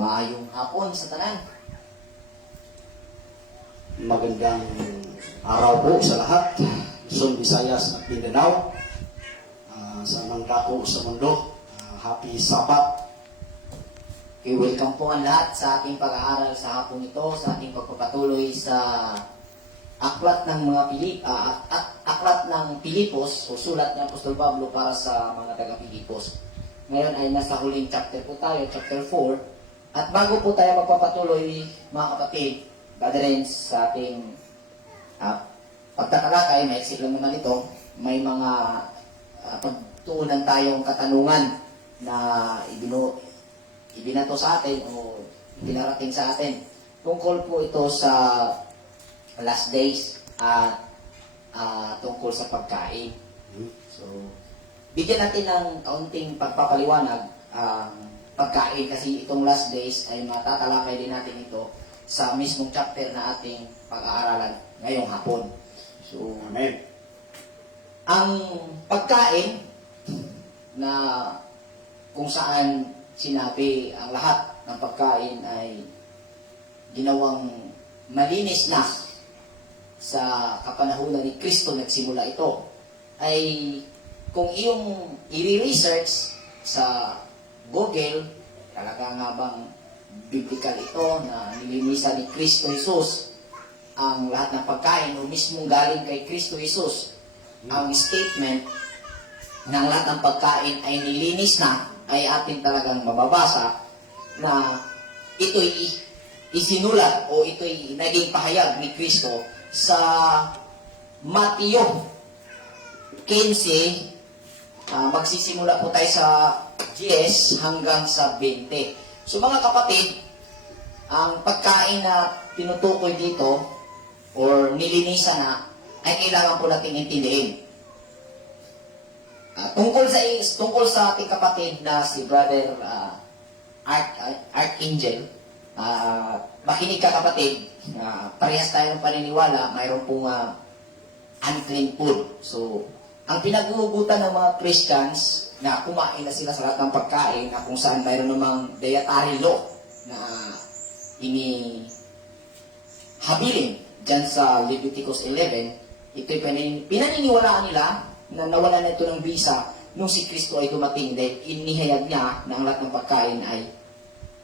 Maayong hapon sa tanan. Magandang araw po sa lahat. Luzon, Visayas at Mindanao. Sa mga dako sa mundo. Happy Sabbath. Okay, welcome po ang lahat sa ating pag-aaral sa hapon ito, sa ating pagpapatuloy sa aklat ng mga aklat ng Pilipos o sulat ni Apostol Pablo para sa mga taga-Pilipos. Ngayon ay nasa huling chapter po tayo, chapter 4. At bago po tayo magpapatuloy, mga kapatid, brethren, sa ating pagtatalakay, may exit lang naman ito, may mga pagtuunan tayong katanungan na ibinato sa atin o pinarating sa atin. Tungkol po ito sa last days at tungkol sa pagkain. So, bigyan natin ng kaunting pagpapaliwanag ang pagkain kasi itong last days ay matatalakay din natin ito sa mismong chapter na ating pag-aaralan ngayong hapon. So, Amen. ang pagkain na kung saan sinabi ang lahat ng pagkain ay ginawang malinis na sa kapanahunan ni Kristo nagsimula ito, ay kung iyong i-research sa Google, talaga nga bang biblical ito na nilinisan ni Kristo Jesus ang lahat ng pagkain o mismong galing kay Kristo Jesus? Ang statement ng lahat ng pagkain ay nilinis na, ay atin talagang mababasa na ito'y isinulat o ito'y naging pahayag ni Kristo sa Mateo 15. Magsisimula po tayo sa 10 hanggang sa 20. So mga kapatid, ang pagkain na tinutukoy dito or nilinisan na ay kailangan po natin intindihin. Tungkol sa ating kapatid na si Brother Archangel, makinig ka kapatid, parehas tayong paniniwala, mayroon pong unclean food. So, ang pinag-uugutan ng mga Christians na kumain na sila sa lahat ng pagkain na kung saan mayroon namang dietary law na inihabilin dyan sa Leviticus 11, ito'y pinaniniwalaan nila na nawala na ito ng visa nung si Kristo ay dumating dahil inihayag niya na ang lahat ng pagkain ay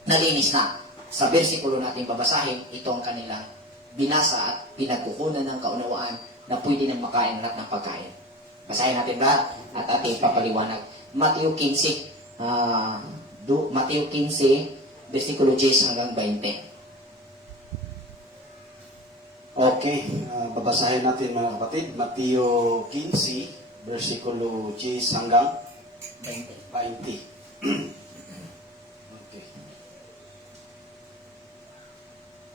nalinis na. Sa versikulo natin babasahin, ito ang kanilang binasa at pinagkukunan ng kaunawaan na pwede nang makain lahat ng pagkain. Basahin natin lahat at ating papaliwanag. Mateo 15, Mateo 15, versikulo 10 hanggang 20. Okay, babasahin natin mga kapatid. Mateo 15, versikulo 10 hanggang 20. Okay.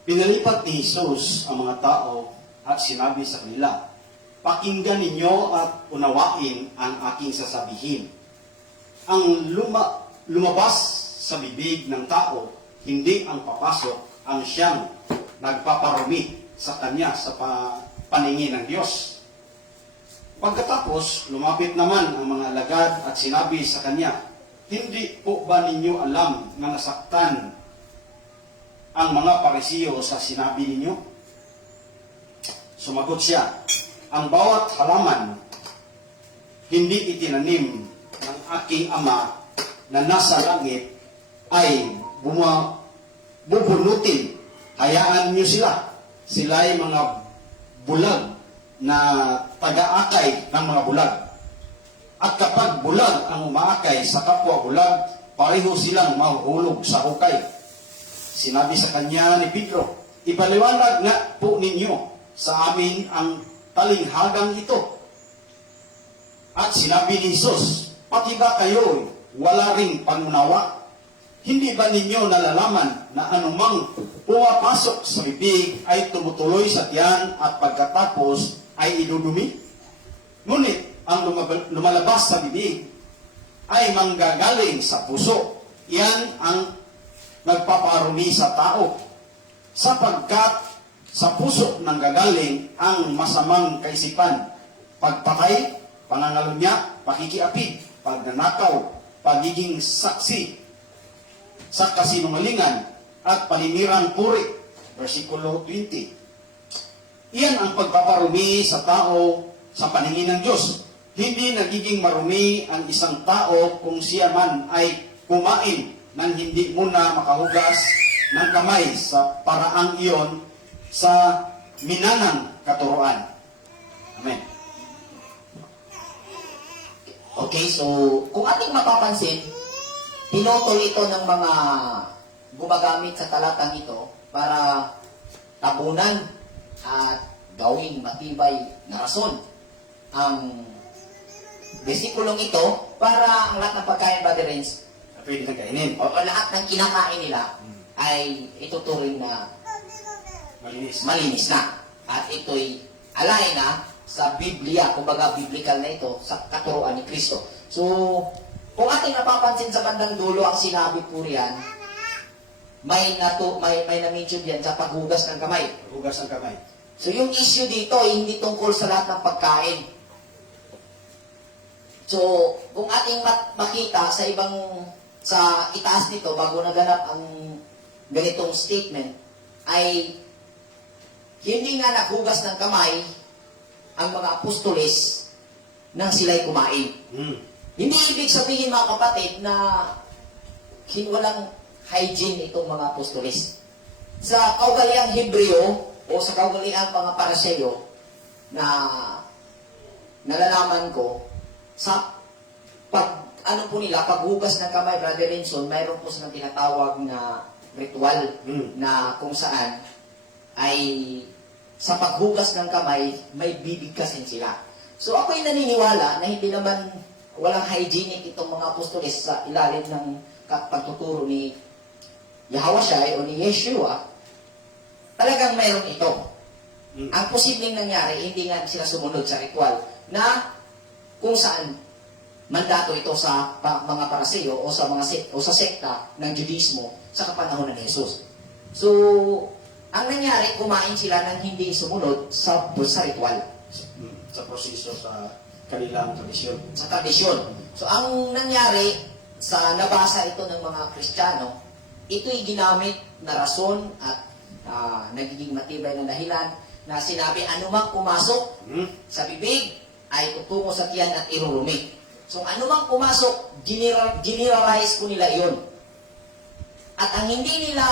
Pinalipat ni Jesus ang mga tao at sinabi sa kanila, "Pakinggan ninyo at unawain ang aking sasabihin. Ang lumabas sa bibig ng tao, hindi ang papasok, ang siyang nagpaparumi sa kanya sa paningin ng Diyos." Pagkatapos, lumapit naman ang mga alagad at sinabi sa kanya, "Hindi po ba ninyo alam na nasaktan ang mga Parisiyo sa sinabi ninyo?" Sumagot siya, "Ang bawat halaman hindi itinanim ng aking Ama na nasa langit ay bubunutin. Hayaan niyo sila. Sila'y mga bulag na taga-akay ng mga bulag. At kapag bulag ang umaakay sa kapwa bulag, pareho silang mahuhulog sa hukay." Sinabi sa kanya ni Pedro, "Ipaliwanag nga po ninyo sa amin ang talinghagang ito." At sinabi ni Jesus, "Pati ba kayo wala ring panunawa? Hindi ba ninyo nalalaman na anumang pumapasok sa bibig ay tumutuloy sa tiyan at pagkatapos ay idudumi? Ngunit ang lumalabas sa bibig ay manggagaling sa puso. Iyan ang nagpaparumi sa tao. Sapagkat sa puso nanggagaling ang masamang kaisipan, pagpatay, pangangalunya, pakikiapid, pagnanakaw, pagiging saksi sa kasinungalingan, at paninirang puri. Versikulo 20. Iyan ang pagpaparumi sa tao sa paningin ng Diyos. Hindi nagiging marumi ang isang tao kung siya man ay kumain nang hindi muna makahugas ng kamay sa paraang iyon sa minanang katuruan. Amen. Okay, so kung ating mapapansin, pinutol ito ng mga gumagamit sa talatang ito para tabunan at gawing matibay na rason ang besikulong ito para ang lahat ng pagkain, Brother Renz, Pwede nang kainin. o lahat ng kinakain nila ay ituturing na Malinis. malinis na. At ito'y alay na sa Biblia, kumbaga biblical na ito, sa katuruan ni Kristo. So, kung ating napapansin sa bandang dulo ang sinabi po riyan, may na-mention diyan sa paghugas ng kamay. Hugas ng kamay. So, yung issue dito ay hindi tungkol sa lahat ng pagkain. So, kung ating makita sa itaas nito, bago naganap ang ganitong statement, ay hindi nga naghugas ng kamay ang mga apostoles nang sila'y kumain. Hindi ibig sabihin, mga kapatid, na walang hygiene itong mga apostoles. Sa kaugaliang Hebreo o sa kaugaliang mga Paraseo na nalalaman ko, sa paghugas ng kamay, Brother Renson, mayroon po silang tinatawag na ritual na kung saan ay sa paghugas ng kamay, may bibigkasin sila. So ako'y naniniwala na hindi naman walang hygienic itong mga apostoles sa ilalim ng pagtuturo ni Yahweh o ni Yeshua. Talagang mayroon ito. Ang posibleng nangyari, hindi nga sila sumunod sa ritual na kung saan mandato ito sa mga Paraseo o sa sekta ng Judaismo sa kapanahon ng Jesus. So, ang nangyari, kumain sila nang hindi sumunod sa ritual. Sa proseso sa kanilang tradisyon. Sa tradisyon. So, ang nangyari, sa nabasa ito ng mga Kristiyano, ito'y ginamit na rason at nagiging matibay na dahilan na sinabi, anumang pumasok sa bibig ay tutungo sa tiyan at irurumi. So, anumang pumasok, generalize po nila iyon. At ang hindi nila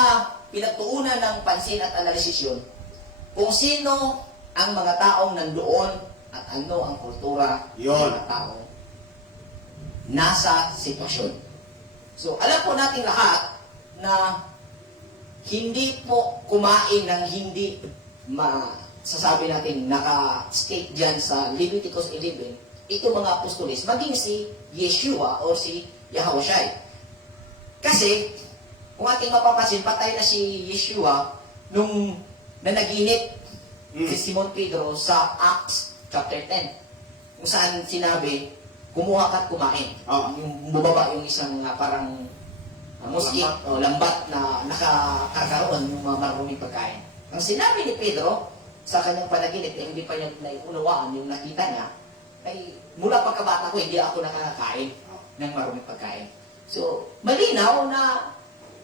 pinagtuunan ng pansin at analisis yun, kung sino ang mga taong nandoon at ano ang kultura ng mga taong nasa sitwasyon. So, alam po natin lahat na hindi po kumain ng hindi sasabi natin naka-state dyan sa Leviticus 11, ito mga apostoles, maging si Yeshua o si Yahushua. Kasi, kung ating mapapansin, patay na si Yeshua nung nanaginip si Simon Pedro sa Acts chapter 10. Kung saan sinabi, kumuha ka't kumain. Yung bumaba yung isang parang muskit o lambat na nakakaroon ng mga maruming pagkain. Ang sinabi ni Pedro sa kanyang panaginip, hindi pa niya naiunawaan yung nakita niya, ay mula pagkabata ko, hindi ako nakakain ng maruming pagkain. So, malinaw na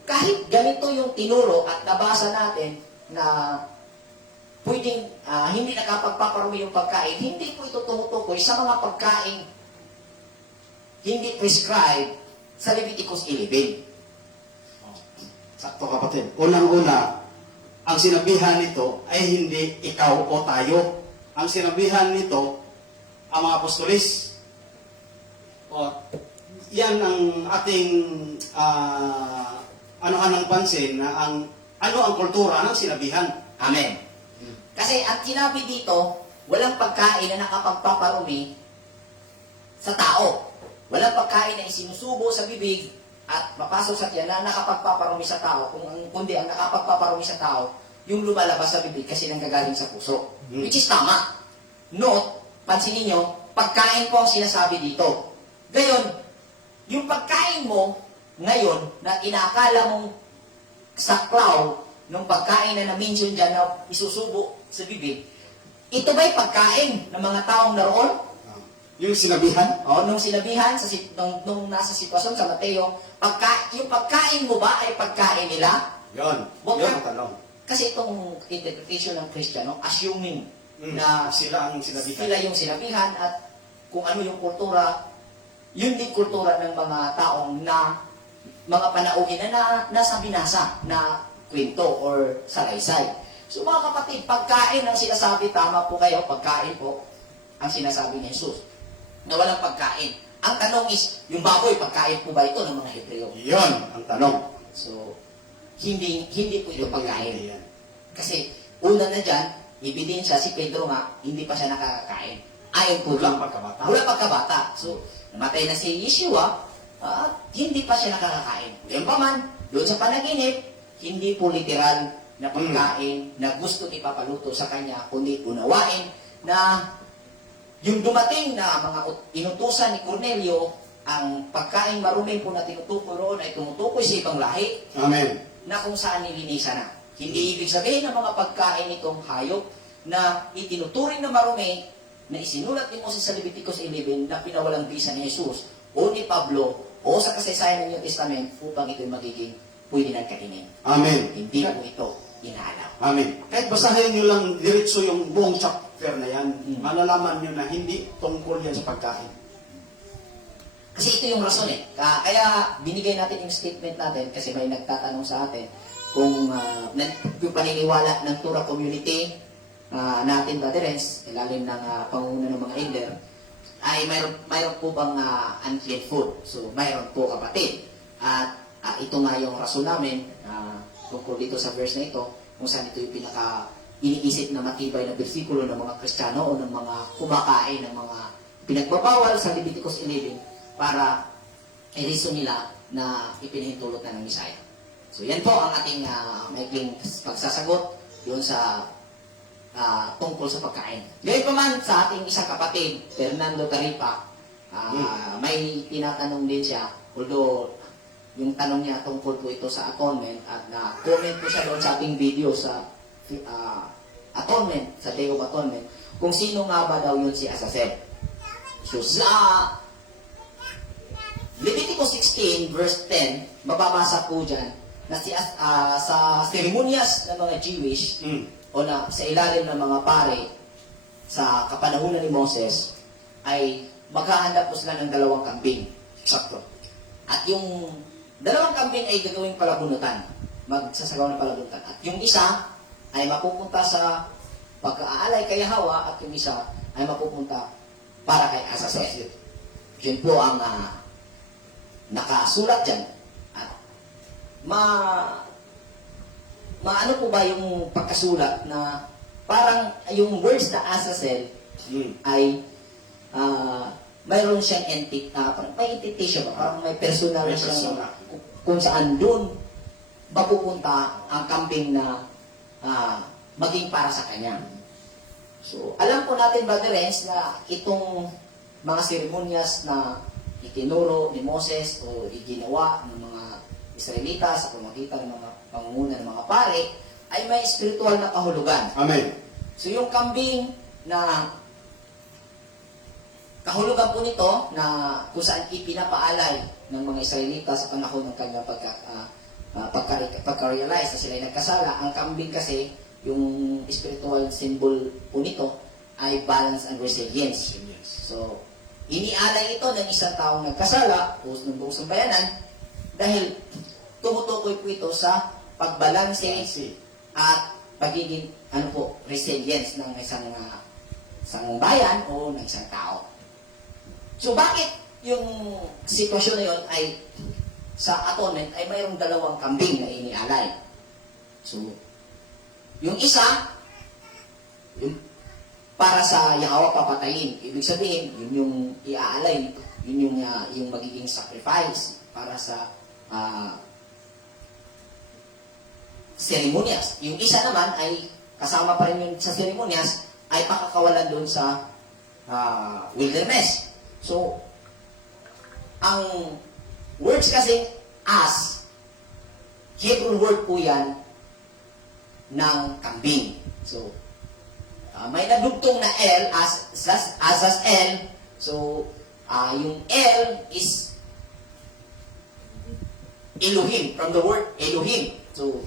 kahit ganito yung tinuro at nabasa natin na pwedeng hindi nakapagpaparumi yung pagkain, hindi po ito tumutukoy sa mga pagkain hindi prescribed sa Leviticus 11. Sakto kapatid. Unang-una, ang sinabihan nito ay hindi ikaw o tayo. Ang sinabihan nito, ang mga apostolis. Yan ang ating ano-anong pansin na ano ang kultura ng sinabihan. Amen. Kasi ang sinabi dito, walang pagkain na nakapagpaparumi sa tao. Walang pagkain na isinusubo sa bibig at papasok sa tiyan na nakapagpaparumi sa tao. Kundi ang nakapagpaparumi sa tao, yung lumalabas sa bibig kasi nanggagaling sa puso. Which is tama. Note, pansinin nyo, pagkain po ang sinasabi dito. Gayon, yung pagkain mo ngayon na inakala mong saklaw ng pagkain na na-mention dyan na isusubo sa bibig, ito ba'y pagkain ng mga taong naroon? Yung sinabihan? Nung sinabihan, nung nasa sitwasyon sa Mateo, yung pagkain mo ba ay pagkain nila? Yon. Wag Yon ka- ang tanong. Kasi itong interpretation ng Kristiyano, assuming Na na sila ang sinabihan. sila yung sinabihan at kung ano yung kultura, yun din kultura ng mga taong na mga panauhin na nasa binasa na kwento or salaysay. So mga kapatid, pagkain ang sinasabi, tama po kayo, pagkain po ang sinasabi ni Jesus. Na walang pagkain. Ang tanong is, yung baboy, pagkain po ba ito ng mga Hebreo? Yon ang tanong. So, hindi po ito pagkain. Hindi yan. Kasi, una na dyan, ebidensya si Pedro nga, hindi pa siya nakakakain. Ayon po Mula dyan. pagkabata. Mula pagkabata. So, namatay na si Yeshua, hindi pa siya nakakakain. Ngayon pa man, doon sa panaginip, hindi po literal na pagkain na gusto ipapaluto sa kanya, kundi unawain na yung dumating na mga inutusan ni Cornelio, ang pagkain marumi po na tinutukoy roon ay tumutukoy sa ibang lahi Amen. na kung saan nilinisan na. Hindi ibig sabihin ng mga pagkain itong hayop na itinuturing na marumi na isinulat ni Moses sa Leviticus 11 na pinawalang bisa ni Jesus o ni Pablo o sa kasaysayan ng New Testament upang ito'y magiging pwede ng kainin. Amen. Hindi po ito inaalam. Amen. Kahit basahin nyo lang diretso yung buong chapter na yan, malalaman nyo na hindi tungkol yan sa pagkain. Kasi ito yung rason eh. Kaya binigay natin yung statement natin kasi may nagtatanong sa atin kung yung paniniwala ng Torah community natin, Brother Renz, ilalim ng pangunguna ng mga elder, ay mayroon po bang unclean food? So, mayroon po kapatid. At ito nga yung rason namin tungkol dito sa verse na ito, kung saan ito yung pinaka iniisip na matibay na bersikulo ng mga Kristiyano o ng mga kumakain ng mga pinagbabawal sa Leviticus 11 para i-reason nila na ipinahintulot na ng Messiah. So yan po ang ating maikling pagsasagot yun sa tungkol sa pagkain. Ngayon pa man sa ating isang kapatid, Fernando Taripa, may tinatanong din siya, although yung tanong niya tungkol po ito sa atonement at na-comment po siya doon sa ating video sa atonement, sa Day of Atonement, kung sino nga ba daw yun si Azazel. So sa Leviticus 16 verse 10, mababasa po dyan na sa seremonyas ng mga Jewish o na sa ilalim ng mga pare sa kapanahunan ni Moses ay maghahanda po sila ng 2 kambing. Sakto. At yung 2 kambing ay gagawing palabunutan. Magsasagawa ng palabunutan. At yung isa ay mapupunta sa pagkaalay kay Hawa at yung isa ay mapupunta para kay Azazel. Yun po ang nakasulat dyan. At maano po ba yung pagkasulat na parang yung words na Azazel ay mayroon siyang entity, parang may entity siya ba? Parang may personal May siyang persona. kung saan doon mapupunta ang kambing na maging para sa kanya. So, alam po natin, Brother Renz, na itong mga seremonyas na itinuro ni Moses o iginawa ng mga Israelita sa pamagitan ng mga pangunguna ng mga pare ay may spiritual na kahulugan. Amen. So, yung kambing na kahulugan po nito na kung saan ipinapaalay ng mga Israelita sa panahon ng kanyang pagka-realize na sila ay nagkasala. Ang kambing kasi, yung spiritual symbol po nito ay balance and resilience. So, inialay ito ng isang taong nagkasala o ng buong sambayanan dahil tumutukoy po ito sa pagbalanse at pagiging resilience ng isang bayan o ng isang tao. So, bakit yung sitwasyon na yun ay sa atonement ay mayroong 2 kambing na inialay? So, yung isa, yung para sa Yahweh papatayin. Ibig sabihin, yun yung iaalay, yun yung magiging sacrifice para sa seremonyas. Yung isa naman ay kasama pa rin yun sa seremonyas ay pakakawalan doon sa wilderness. So, ang words kasi as, Hebrew word po yan ng kambing. So, may nagdugtong na L as L. So, yung L is Elohim, from the word Elohim. So,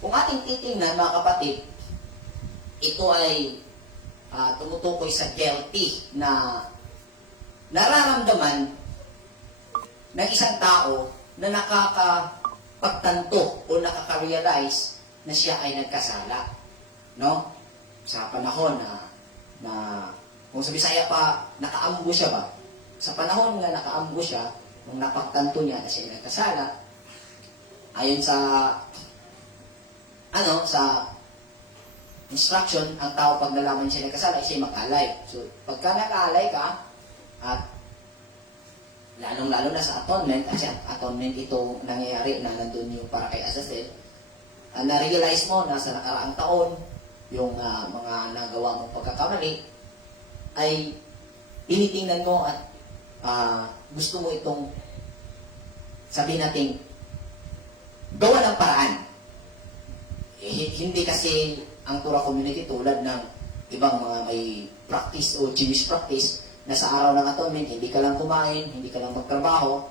Kung ating titingnan, mga kapatid, ito ay tumutukoy sa guilty na nararamdaman ng isang tao na nakakapagtanto o nakaka-realize na siya ay nagkasala. No? Sa panahon na kung sa Bisaya pa, nakaambo siya ba? Sa panahon nga nakaambo siya, nung napagtanto niya na siya ay nagkasala, ayon sa sa instruction, ang tao pag nalaman siya nagkasala, siya mag-alay. So, pagka nag-alay ka, at lalong-lalo na sa atonement, kasi atonement ito nangyayari na nandun yung para kay Azazel, na-realize mo na sa nakaraang taon, yung mga nagawa mong pagkakamali, ay tinitingnan mo at gusto mo itong sabihin natin, gawa ng paraan. Hindi kasi ang Torah community tulad ng ibang mga may practice o Jewish practice na sa araw ng atonement, hindi ka lang kumain, hindi ka lang magtrabaho,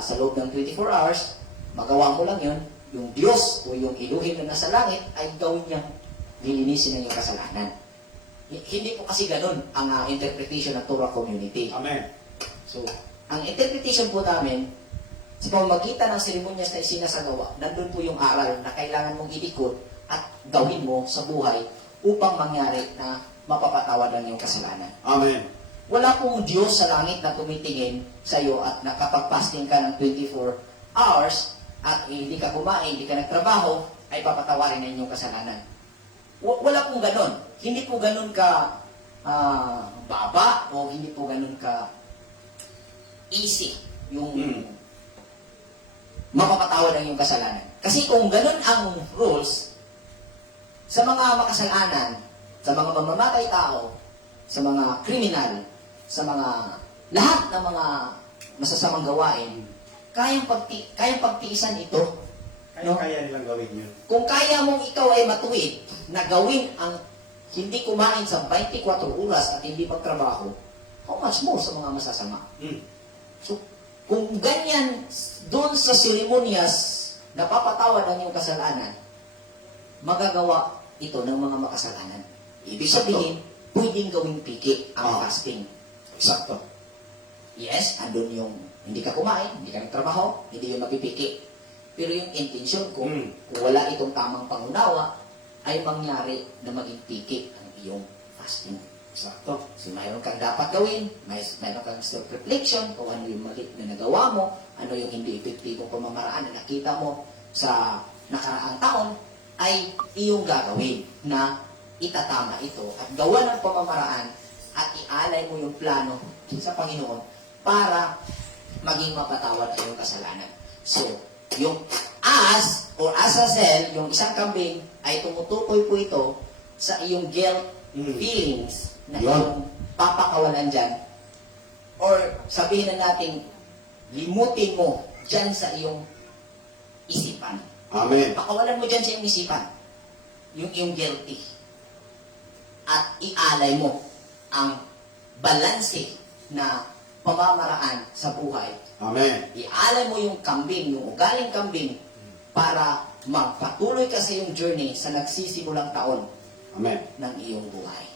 sa loob ng 24 hours, magawa mo lang yun, yung Diyos o yung Elohim na nasa langit ay gawin niyang lilinisin ng iyong kasalanan. Hindi po kasi ganun ang interpretation ng Torah community. Amen. So, ang interpretation po namin, sa pamamagitan ng seremonyas na isinasagawa, nandun po yung aral na kailangan mong iikot at gawin mo sa buhay upang mangyari na mapapatawad ang iyong kasalanan. Amen. Wala pong Diyos sa langit na tumitingin sa iyo at nakapag-fasting ka ng 24 hours at hindi ka kumain, hindi ka nagtrabaho, ay papatawarin na inyong kasalanan. Wala pong ganon. Hindi po ganon ka baba o hindi po ganon ka easy yung mapapatawad ang iyong kasalanan. Kasi kung ganon ang rules, sa mga makasalanan, sa mga mamamatay tao, sa mga kriminal, sa mga lahat ng mga masasamang gawain, kayang pagtiisan ito. Kaya nilang gawin yun. Kung kaya mong ikaw ay matuwid na gawin ang hindi kumain sa 24 oras at hindi pagtrabaho, how much more sa mga masasama? So, kung ganyan, doon sa seremonyas, napapatawad ang iyong kasalanan, magagawa ito ng mga makasalanan. Ibig sabihin, pwedeng gawing piki ang fasting. Eksakto. Yes, andun yung hindi ka kumain, hindi ka nagtrabaho, hindi yung mapipiki. Pero yung intention ko, kung wala itong tamang pangunawa, ay mangyari na maging piki ang iyong fasting. Eksakto. So, mayroon kang dapat gawin, mayroon kang self-reflection kung ano yung mali na nagawa mo, ano yung hindi epektibong pamamaraan na nakita mo sa nakaraang taon, ay iyong gagawin na itatama ito at gawa ng pamamaraan at ialay mo yung plano sa Panginoon para maging mapatawad ang iyong kasalanan. So, yung Azazel, yung isang kambing, ay tumutukoy po ito sa iyong guilt feelings na iyong papakawalan dyan. Or sabihin na natin, limutin mo dyan sa iyong isipan. Amen. Pakawalan mo dyan sa iyong isipan. Yung iyong guilty. At ialay mo ang balanse na pamamaraan sa buhay. Amen. Ialay mo yung kambing, yung ugaling kambing, para magpatuloy ka sa iyong journey sa nagsisimulang taon Amen. ng iyong buhay.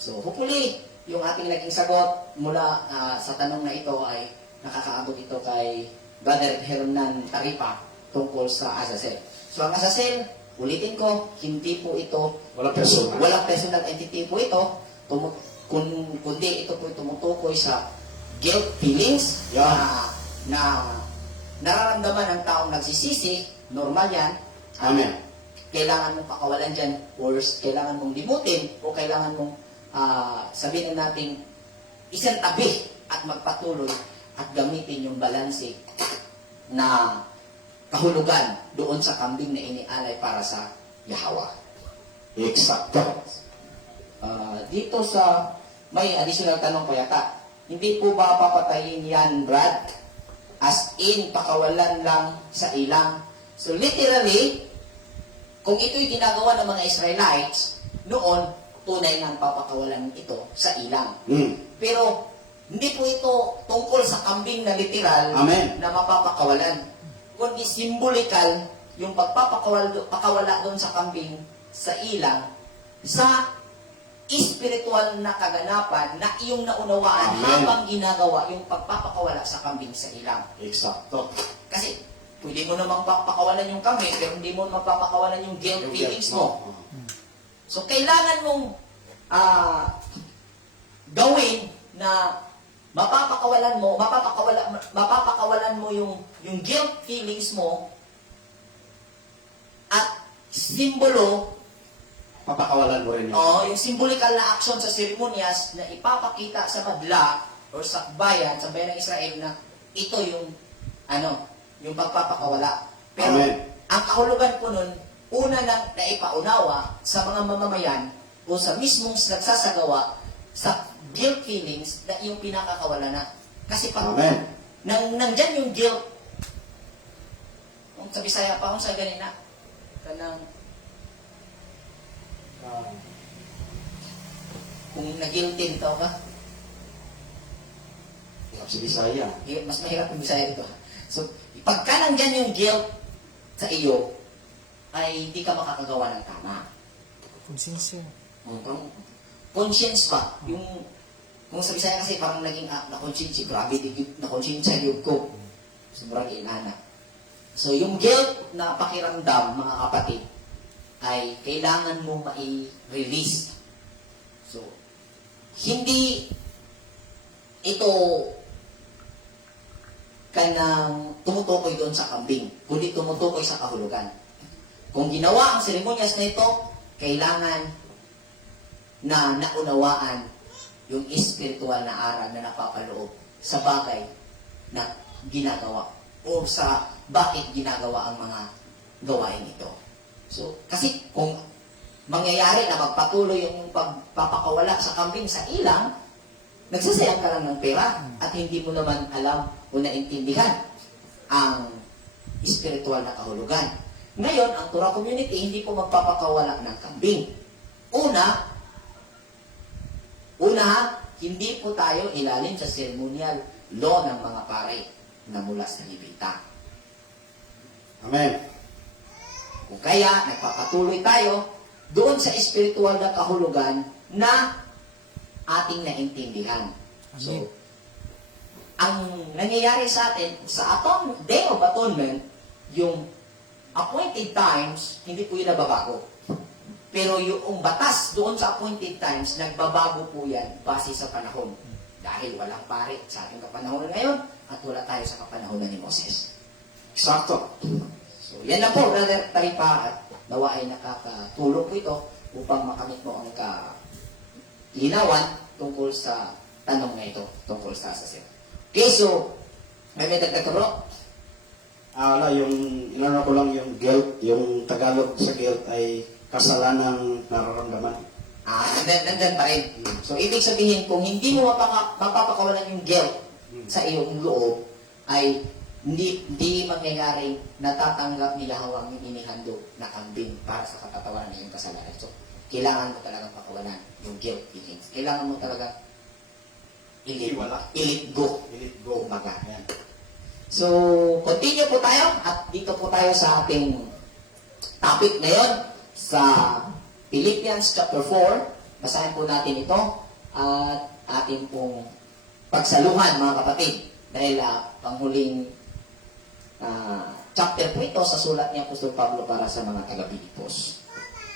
So, hopefully, yung ating naging sagot mula sa tanong na ito ay nakakaabot ito kay Brother Hernan Taripa tungkol sa Azazel. So, ang Azazel, ulitin ko, hindi po ito, Walang personal. walang personal entity po ito, kundi ito po tumutukoy sa guilt feelings na nararamdaman ng taong nagsisisi, normal yan. Amen. Kailangan mong pakawalan dyan, or kailangan mong limutin, o kailangan mong sabihin na natin isang tabi at magpatuloy at gamitin yung balanse na kahulugan doon sa kambing na inialay para sa Yahweh. Eksakto. Dito sa may additional tanong pa yata, hindi po ba papatayin yan, Brad? As in, pakawalan lang sa ilang. So literally, kung ito'y ginagawa ng mga Israelites, noon, tunay nga papakawalan ito sa ilang. Pero, hindi po ito tungkol sa kambing na literal Amen. na mapapakawalan. Kundi symbolically yung pagpapakawala doon sa kambing sa ilang sa espiritual na kaganapan na iyong naunawaan Amen. habang ginagawa yung pagpapakawala sa kambing sa ilang. Eksakto. Kasi pwede mo namang papakawalan yung kambing pero hindi mo mapapakawalan yung guilt feelings mo. So kailangan mong gawin na mapapakawalan mo yung guilt feelings mo at simbolo, Papakawalan mo rin yun. yung symbolical na action sa seremonyas na ipapakita sa madla or sa bayan ng Israel na ito yung yung pagpapakawala. Pero Amen. ang kahulugan po nun, una lang na ipaunawa sa mga mamamayan o sa mismong nagsasagawa sa guilt feelings na yung pinakakawala na. Kasi pag Amen. nandyan yung guilt, kung sa Bisaya pa, kung sa ganina, kanang kung nag-guilty dito ka, Hirap si Bisaya. mas mahirap yung Bisaya dito. So, pagka nandyan yung guilt sa iyo, ay hindi ka makakagawa ng tama. Konsensya. Parang conscience pa. Yung, kung sa Bisaya kasi parang naging na-conscience, grabe, na-conscience yun ko. Sobrang inana. So, yung guilt na pakiramdam, mga kapatid, ay kailangan mo mai-release. So, hindi ito kanang tumutukoy doon sa kambing, kundi tumutukoy sa kahulugan. Kung ginawa ang seremonyas na ito, kailangan na naunawaan yung espiritual na aral na napapaloob sa bagay na ginagawa o sa bakit ginagawa ang mga gawain ito. So, kasi kung mangyayari na magpatuloy yung pagpapakawala sa kambing sa ilang, nagsasayang ka lang ng pera at hindi mo naman alam o naintindihan ang espiritual na kahulugan. Ngayon, ang Torah community hindi po magpapakawala ng kambing. Una, hindi po tayo ilalim sa ceremonial law ng mga pare na mula sa Levita. Amen. Kung kaya, nagpapatuloy tayo doon sa espiritual na kahulugan na ating naintindihan. So, ang nangyayari sa atin, sa Day of Atonement, yung appointed times, hindi po yun nababago. Pero yung batas doon sa appointed times, nagbabago po yan base sa panahon. Dahil walang pare sa ating kapanahonan ngayon at wala tayo sa kapanahonan ni Moses. Eksakto. So, yan lang po, Brother Taripa, at nawa ay nakakatulong po ito upang makamit mo ang kalinawan tungkol sa tanong na ito, tungkol sa asasino. Okay, so, may dagdag bro? Wala, inano ko lang yung guilt, yung Tagalog sa guilt ay kasalanang nararamdaman. Nandyan pa rin. So, ibig sabihin, kung hindi mo mapapakawalan yung guilt sa iyong loob, ay hindi mangyayaring natatanggap ni Yahweh yung inihandog na kambing para sa katatawaran ng iyong kasalanan. So, kailangan mo talagang pakawalan yung guilt feelings. Kailangan mo talaga i-let go. Let go. Kumbaga. Yan. So, continue po tayo at dito po tayo sa ating topic ngayon sa Philippians chapter 4. Basahin po natin ito at atin pong pagsaluhan mga kapatid dahil panghuling chapter po ito sa sulat ni Apostol Pablo para sa mga taga-Pilipos.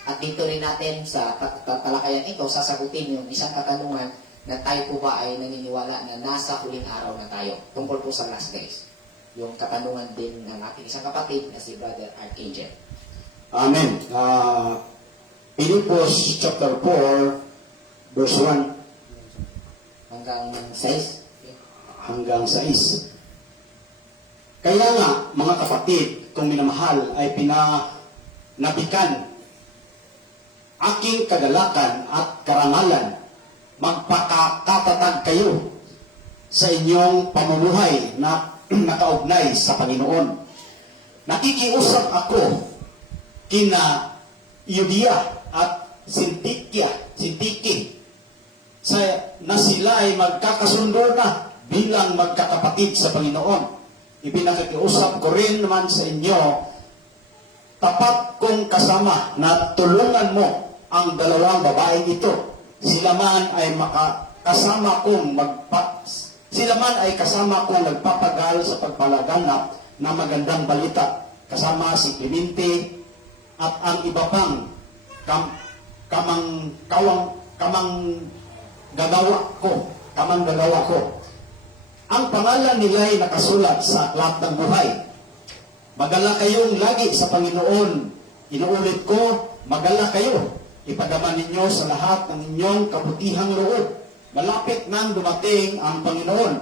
At dito rin natin sa talakayan ito, sasagutin yung isang katanungan na tayo po ba ay naniniwala na nasa huling araw na tayo tungkol po sa last days. Yung katanungan din ng ating isang kapatid na si Brother Archangel. Amen. Pilipos chapter 4, verse 1 Hanggang 6. hanggang 6. Kaya nga, mga kapatid, kung minamahal ay pinanabikan aking kagalakan at karangalan, magpakatatag kayo sa inyong pamumuhay na nakaugnay sa Panginoon. Nakikiusap ako kina Eudia at Sintiki na sila ay magkakasundo na bilang magkakapatid sa Panginoon. Ipinakikiusap ko rin naman sa inyo tapat kong kasama na tulungan mo ang dalawang babaeng ito. Sila man ay kasama kong nagpapagal sa pagpalaganap ng magandang balita, kasama si Clemente at ang iba pang kamang gagawa ko. Ang pangalan nila ay nakasulat sa aklat ng buhay. Magala kayong lagi sa Panginoon. Inuulit ko, magala kayo. Ipadama ninyo sa lahat ng inyong kabutihang loob. Malapit nang dumating ang Panginoon.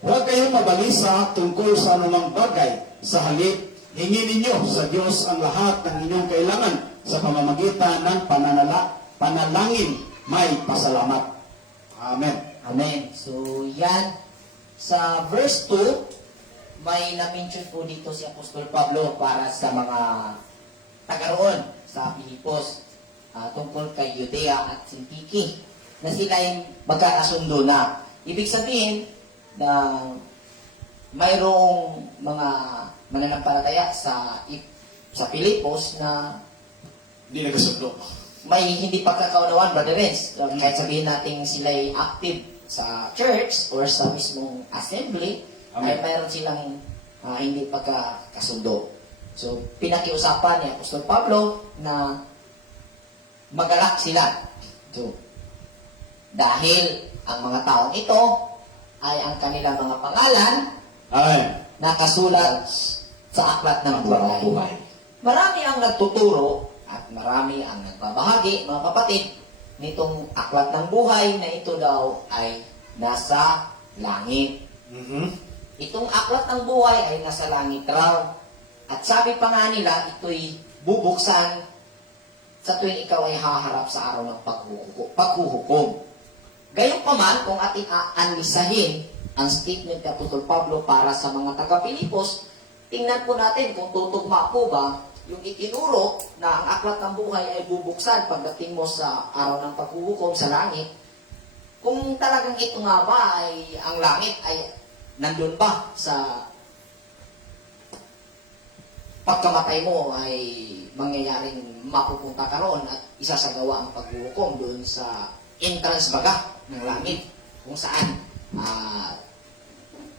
Huwag kayong mabalisa tungkol sa anumang bagay. Sa halip, hingin ninyo sa Diyos ang lahat ng inyong kailangan sa pamamagitan ng panalangin may pasalamat. Amen. Amen. So, yan. Sa verse 2, may na-mention po dito si Apostol Pablo para sa mga taga-roon sa Pilipos tungkol kay Judea at Sintiki na sila yung magkakasundo na. Ibig sabihin na mayroong mga mananampalataya sa Pilipos na Hindi nagasundo. may hindi pagkakaunawan, Brother Renz. Kahit sabihin natin sila ay active sa church or sa mismong assembly, Amen. ay mayroon silang hindi pagkakasundo. So, pinakiusapan ni Apostol Pablo na magalak sila. So, dahil ang mga taong ito ay ang kanilang mga pangalan Amen. nakasulat sa aklat ng buhay. Marami ang nagtuturo at marami ang nagbabahagi, mga kapatid, nitong aklat ng buhay na ito daw ay nasa langit. Itong aklat ng buhay ay nasa langit raw. At sabi pa nga nila, ito'y bubuksan sa tuwing ikaw ay haharap sa araw ng paghuhukom. Gayunpaman, kung ating aanisahin ang statement ni Apostol Pablo para sa mga taga-Pilipos, tingnan po natin kung tutugma po ba yung itinuro na ang aklat ng buhay ay bubuksan pagdating mo sa araw ng paghuhukom sa langit. Kung talagang ito nga ba ay ang langit ay nandun ba sa pagkamatay mo ay mangyayaring mapupunta ka roon at isasagawa ang paghuhukom doon sa entrance baga ng langit kung saan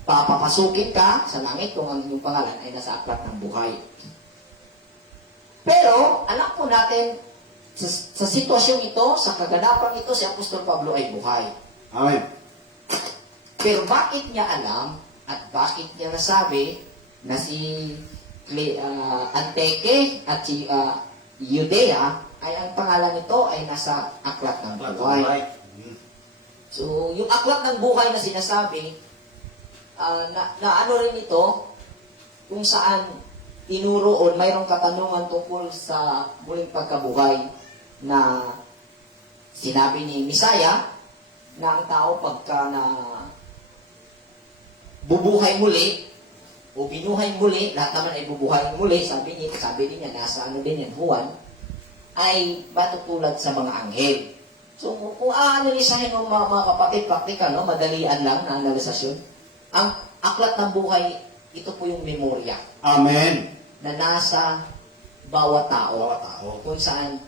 papapasukin ka sa langit kung ang iyong pangalan ay nasa aklat ng buhay. Pero, alam po natin, sa sitwasyon ito, sa kaganapan ito, si Apostol Pablo ay buhay. Amen. Pero bakit niya alam at bakit niya nasabi na si Anteke at si Judea ay ang pangalan nito ay nasa aklat ng buhay. So, yung aklat ng buhay na sinasabi, na ano rin ito, kung saan tinuro o mayroong katanungan tungkol sa muling pagkabuhay na sinabi ni Misaya na ang tao pagka na bubuhay muli o binuhay muli, lahat naman ay bubuhay muli, sabi din niya, nasa ano din yan, Juan, ay matutulad sa mga anghel. So, kung aanalisahin mo mga kapatid, praktikal, no? Madalian lang na analisasyon. Ang aklat ng buhay, ito po yung memorya. Amen. Na nasa bawat tao. Kung saan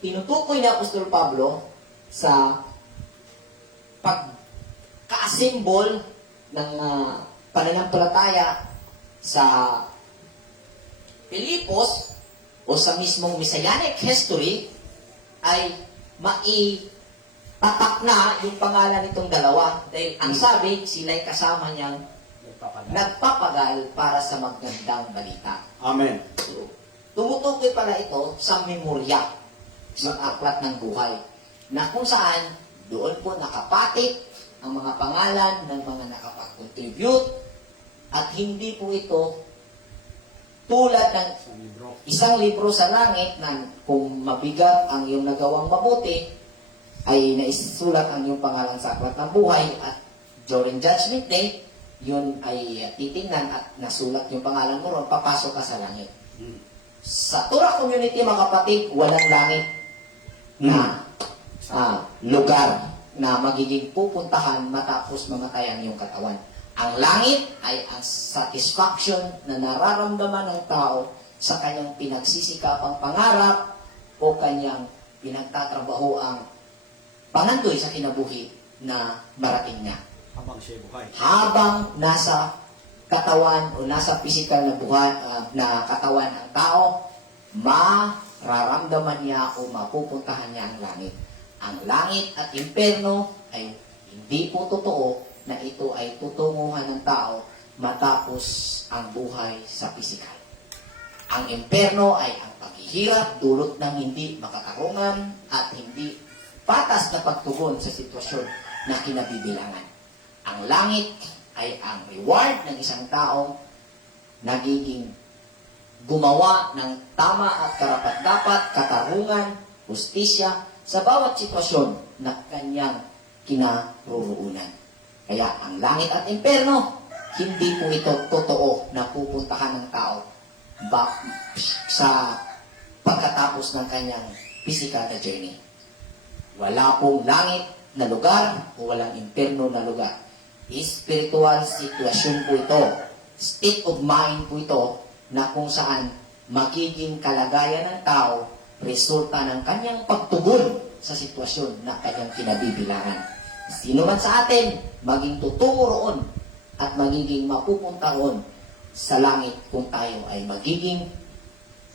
tinutukoy ni Apostol Pablo sa pagka-symbol ng pananampalataya sa Pilipos o sa mismong Messianic history ay tatak na yung pangalan nitong dalawa. Dahil ang sabi, sila'y kasama niyang nagpapagal para sa magandang balita. Amen. So, tumutukoy pala ito sa memorya, sa aklat ng buhay, na kung saan doon po nakapatik ang mga pangalan ng mga nakapag-contribute at hindi po ito tulad ng isang libro sa langit na kung mabigat ang iyong nagawang mabuti, ay naisulat ang iyong pangalan sa aklat ng buhay at during Judgment Day, yun ay titingnan at nasulat yung pangalan mo ron, papasok ka sa langit. Sa Torah community, mga kapatid, walang langit na lugar na magiging pupuntahan matapos mamatay ang iyong katawan. Ang langit ay ang satisfaction na nararamdaman ng tao sa kanyang pinagsisikapang pangarap o kanyang pinagtatrabaho ang pangandoy sa kinabuhi na marating niya. Habang siya buhay. Habang nasa katawan o nasa physical na buhay na katawan ng tao, mararamdaman niya o mapupuntahan niya ang langit. Ang langit at impyerno ay hindi po totoo na ito ay tutunguhan ng tao matapos ang buhay sa physical. Ang impyerno ay ang paghihirap dulot ng hindi makatarungan at hindi patas na pagtugon sa sitwasyon na kinabibilangan. Ang langit ay ang reward ng isang taong nagiging gumawa ng tama at karapat-dapat, katarungan, hustisya sa bawat sitwasyon na kanyang kinaroroonan. Kaya ang langit at impyerno, hindi po ito totoo na pupuntahan ng tao sa pagkatapos ng kanyang physical na journey. Wala pong langit na lugar o walang impyerno na lugar. Spiritual sitwasyon po ito. State of mind po ito na kung saan magiging kalagayan ng tao resulta ng kanyang pagtugon sa sitwasyon na kanyang kinabibilangan. Sino man sa atin, maging tutungo roon at magiging mapupunta roon sa langit kung tayo ay magiging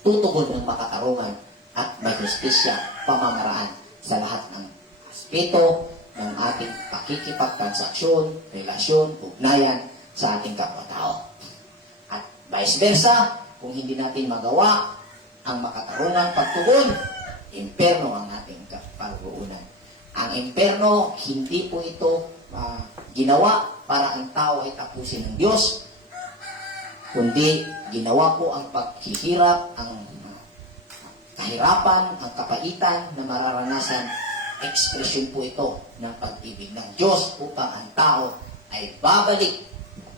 tutugon ng makatarungan at may justisya pamamaraan sa lahat ng aspeto ng ating pakikipagtransaksyon, relasyon, ugnayan sa ating kapwa-tao. At vice versa, kung hindi natin magawa ang makatarungang pagtugon, impyerno ang ating paruroonan. Ang impyerno, hindi po ito ginawa para ang tao ay tapusin ng Diyos, kundi ginawa po ang paghihirap, ang kahirapan, ang kapaitan na mararanasan. Ekspresyon po ito ng pag-ibig ng Diyos upang ang tao ay babalik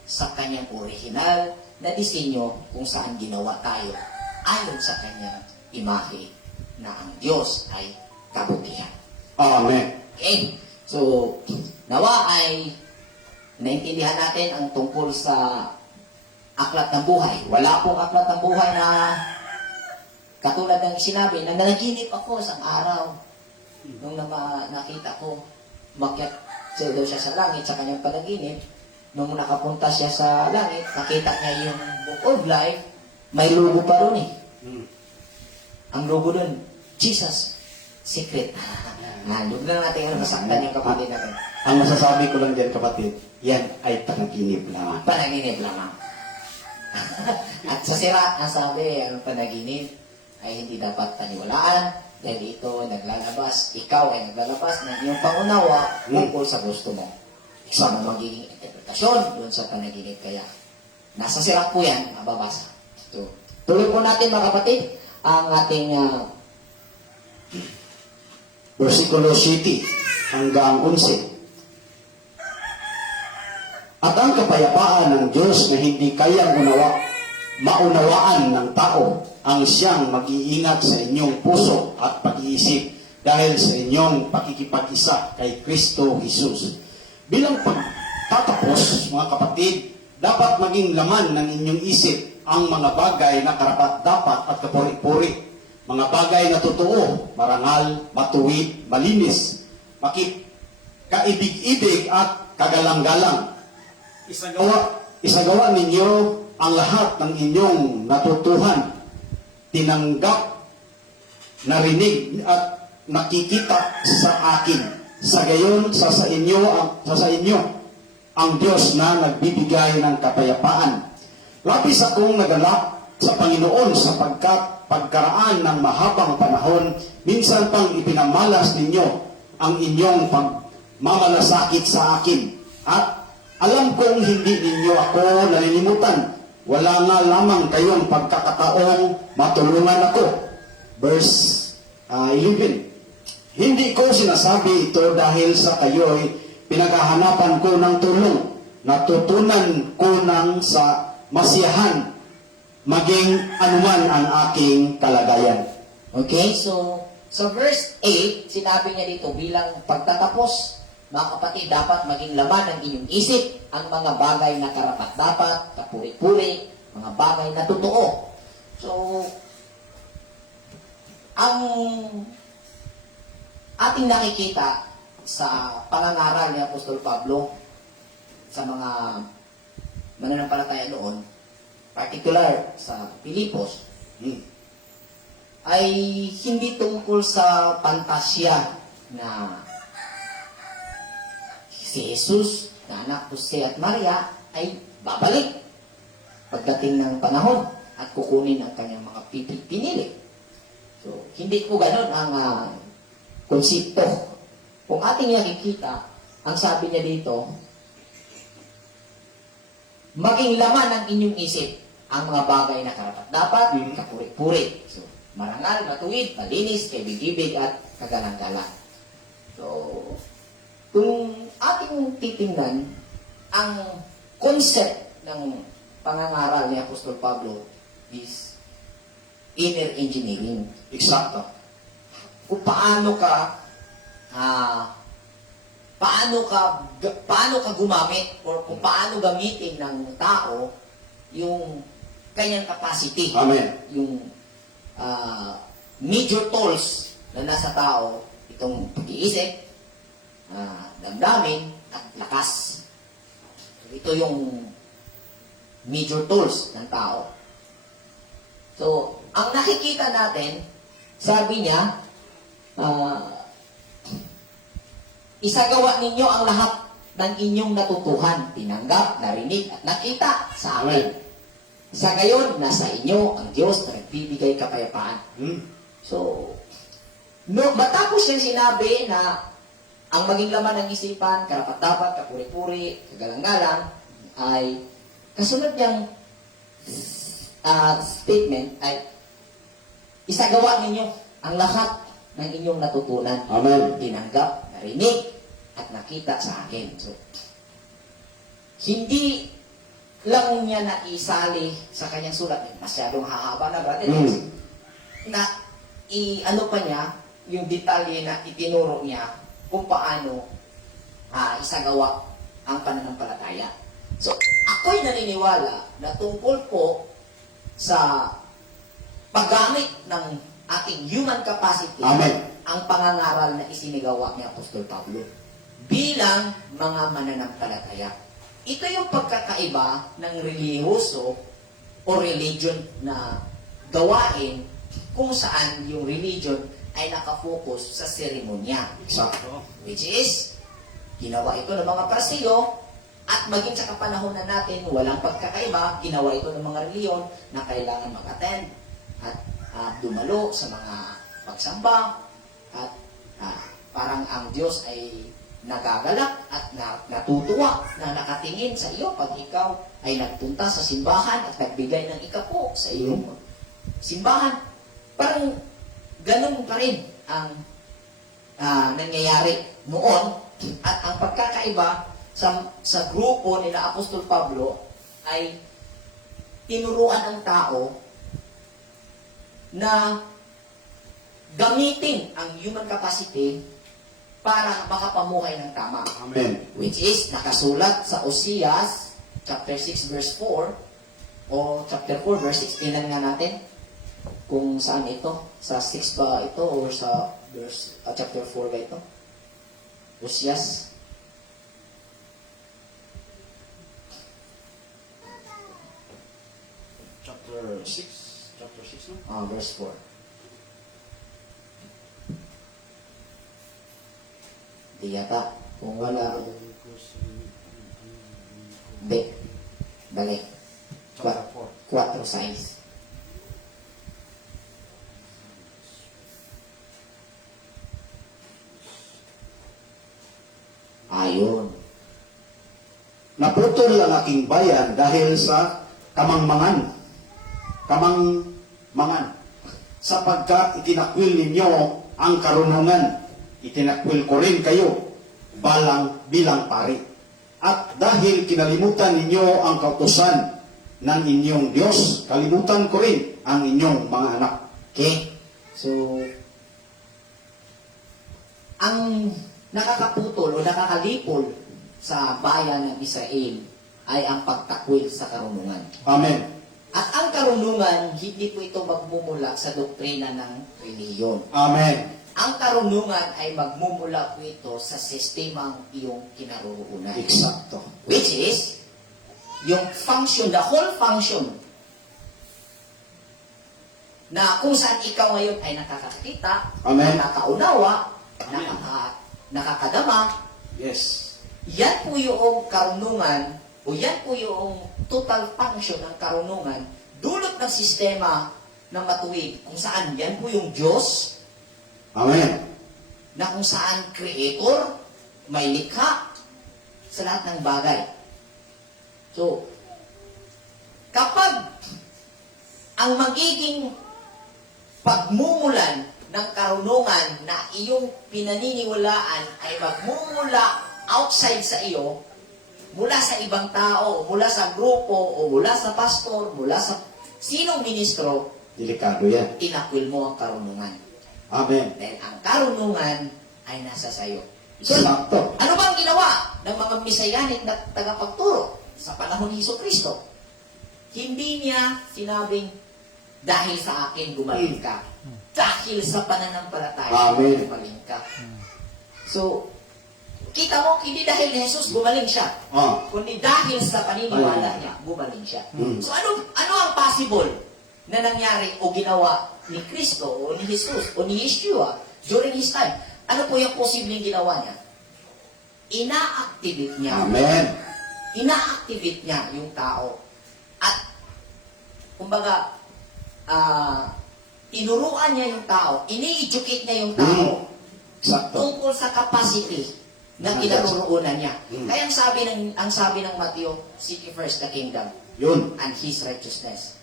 sa kanyang orihinal na disenyo kung saan ginawa tayo ayon sa kanyang imahe na ang Diyos ay kabutihan. Amen. Okay. So, nawa ay naintindihan natin ang tungkol sa aklat ng buhay. Wala pong aklat ng buhay na katulad ng sinabi, na nanaginip ako sa araw nung nakita ko makyat daw siya sa langit sa kanyang panaginip. Nung nakapunta siya sa langit, nakita niya yung book of life, may logo pa ron eh. Ang logo dun, Jesus Secret. Huwag na natin masaktan yung kapatid natin. Ang masasabi ko lang din, kapatid, yan ay panaginip lang. Panaginip lamang. At sa sira, ang sabi, ang panaginip ay hindi dapat paniwalaan dahil ito naglalabas, ikaw ay naglalabas ng iyong pangunawa tungkol sa gusto mo. Isa na magiging interpretasyon doon sa panaginip. Kaya, nasa sira po yan, mababasa. So, tuloy po natin mga kapatid, ang ating Versikulo 7 hanggang 11. At ang kapayapaan ng Diyos na hindi kayang maunawaan ng tao ang siyang mag-iingat sa inyong puso at pag-iisip dahil sa inyong pakikipag-isa kay Kristo Jesus. Bilang pagtatapos, mga kapatid, dapat maging laman ng inyong isip ang mga bagay na karapat-dapat at kapuri-puri. Mga bagay na totoo, marangal, matuwid, malinis, kaibig-ibig at kagalang-galang. Isagawa ninyo ang lahat ng inyong natutuhan, tinanggap, narinig at nakikita sa akin. Sa gayon, sa inyo ang Diyos na nagbibigay ng kapayapaan. Labis akong nagalak sa Panginoon sapagkat pagkaraan ng mahabang panahon, minsan pang ipinamalas ninyo ang inyong pagmamalasakit sa akin. At alam kong hindi ninyo ako nalilimutan. Wala nga lamang kayong pagkakataong matulungan ako. Verse 11. Hindi ko sinasabi ito dahil sa kayo'y pinaghahanapan ko ng tulong. Natutunan ko ng sa masiyahan maging anuman ang aking kalagayan. Okay, so sa verse 8, sinabi niya dito bilang pagtatapos mga kapatid, dapat maging laman ng inyong isip ang mga bagay na karapat-dapat, kapuri-puri, mga bagay na totoo. So, ang ating nakikita sa pangangaral ni Apostol Pablo sa mga mananampalataya noon, particular sa Pilipos, ay hindi tungkol sa pantasya na si Jesus na anak Jose at Maria ay babalik pagdating ng panahon at kukunin ang kanyang mga pinili. So, hindi po ganun ang konsepto. Kung ating nakikita, ang sabi niya dito, maging laman ng inyong isip ang mga bagay na karapat-dapat, kapuri-puri. So, marangal, matuwid, malinis, kaibig-ibig at kagalang-galang. So, kung ating titingnan ang concept ng pangangaral ni Apostol Pablo is inner engineering. Eksakto. Kung paano ka gumamit or kung paano gamitin ng tao yung kanyang capacity. Amen. Yung major tools na nasa tao, itong pag-iisip, damdamin, at lakas. So, ito yung major tools ng tao. So, ang nakikita natin, sabi niya, isagawa ninyo ang lahat ng inyong natutuhan, tinanggap, narinig, at nakita sa akin. Sa gayon, nasa inyo ang Diyos na nagbibigay kapayapaan. So, matapos yung sinabi na ang maging laman ng isipan, karapat-dapat, kapuri-puri, kagalang-galang, ay kasunod niyang statement ay isagawa ninyo ang lahat ng inyong natutunan. Amen. Tinanggap, narinig, at nakita sa akin. So, hindi lang niya naisali sa kanyang sulat. Masyadong hahaba na, brother. Na, ano pa niya, yung detalye na itinuro niya kung paano isagawa ang pananampalataya. So, ako'y naniniwala na tungkol po sa paggamit ng ating human capacity, Amen. ang pangangaral na isinigawa ni Apostol Pablo bilang mga mananampalataya. Ito yung pagkakaiba ng relihiyoso o religion na gawain kung saan yung religion ay nakafocus sa seremonya. Eksakto. Which is, ginawa ito ng mga Parsiyo at maging sa kapanahonan natin, walang pagkakaiba, ginawa ito ng mga reliyon na kailangan mag-attend at dumalo sa mga pagsamba at parang ang Diyos ay nagagalak at natutuwa na nakatingin sa iyo pag ikaw ay nagpunta sa simbahan at nagbigay ng ikapo sa iyong simbahan. Parang ganun pa rin ang nangyayari noon at ang pagkakaiba sa grupo nila Apostol Pablo ay tinuruan ang tao na gamitin ang human capacity para makapamuhay ng tama. Amen. Which is nakasulat sa Oseas chapter 6 verse 4 o chapter 4 verse 6. Tingnan nga natin kung saan ito. Sa 6 ba ito or sa verse chapter 4 ba ito? Oseas. Chapter 6. Chapter 6, no? Verse 4. Di yata. Kung wala, di. Balik. Chapter 4, 6. Ayun. Naputol ang aking bayan dahil sa kamangmangan. Kamangmangan. Sapagkat itinakwil ninyo ang karunungan, itinakwil ko rin kayo bilang pari. At dahil kinalimutan ninyo ang kautusan ng inyong Diyos, kalimutan ko rin ang inyong mga anak. Okay? So, ang nakakaputol o nakakalipol sa bayan ng Israel ay ang pagtakwil sa karunungan. Amen. At ang karunungan, hindi po ito magmumula sa doktrina ng reliyon. Amen. Ang karunungan ay magmumula po ito sa sistemang iyong kinaroroonan. Eksakto. Which is, yung function, the whole function, na kung saan ikaw ngayon ay nakakakita, Amen. nakakaunawa, Amen. nakakadama, Yes. yan po yung karunungan, o yan po yung total function ng karunungan, dulot ng sistema ng matuwid, kung saan yan po yung Diyos, Amen. na kung saan creator, may likha sa lahat ng bagay. So, kapag ang magiging pagmumulan ng karunungan na iyong pinaniniwalaan ay magmumula outside sa iyo, mula sa ibang tao, mula sa grupo, o mula sa pastor, mula sa sinong ministro, Delikado yan. inakwil mo ang karunungan. Amen. Dahil ang karunungan ay nasa sayo. So, Eksakto. ano ba ang ginawa ng mga Misayanit na tagapagturo sa panahon ni Jesucristo? Hindi niya sinabing, dahil sa akin gumaling ka. Dahil sa pananampalataya, Amen. gumaling ka. So, kita mo, hindi dahil ni Jesus gumaling siya, Ah. kundi dahil sa paniniwala Amen. niya, gumaling siya. Mm. So, ano ang possible na nangyari o ginawa ni Kristo o ni Jesus o ni Yeshua during his time? Ano po yung posibleng ginawa niya? Ina-activate niya. Amen. Ina-activate niya yung tao. At, kumbaga, tinuruan niya yung tao, ini-educate niya yung tao Eksakto. tungkol sa capacity na Ah, kinaroroonan niya. Mm. Kaya ang sabi ng Matthew, seek ye first the kingdom Yun. and His righteousness.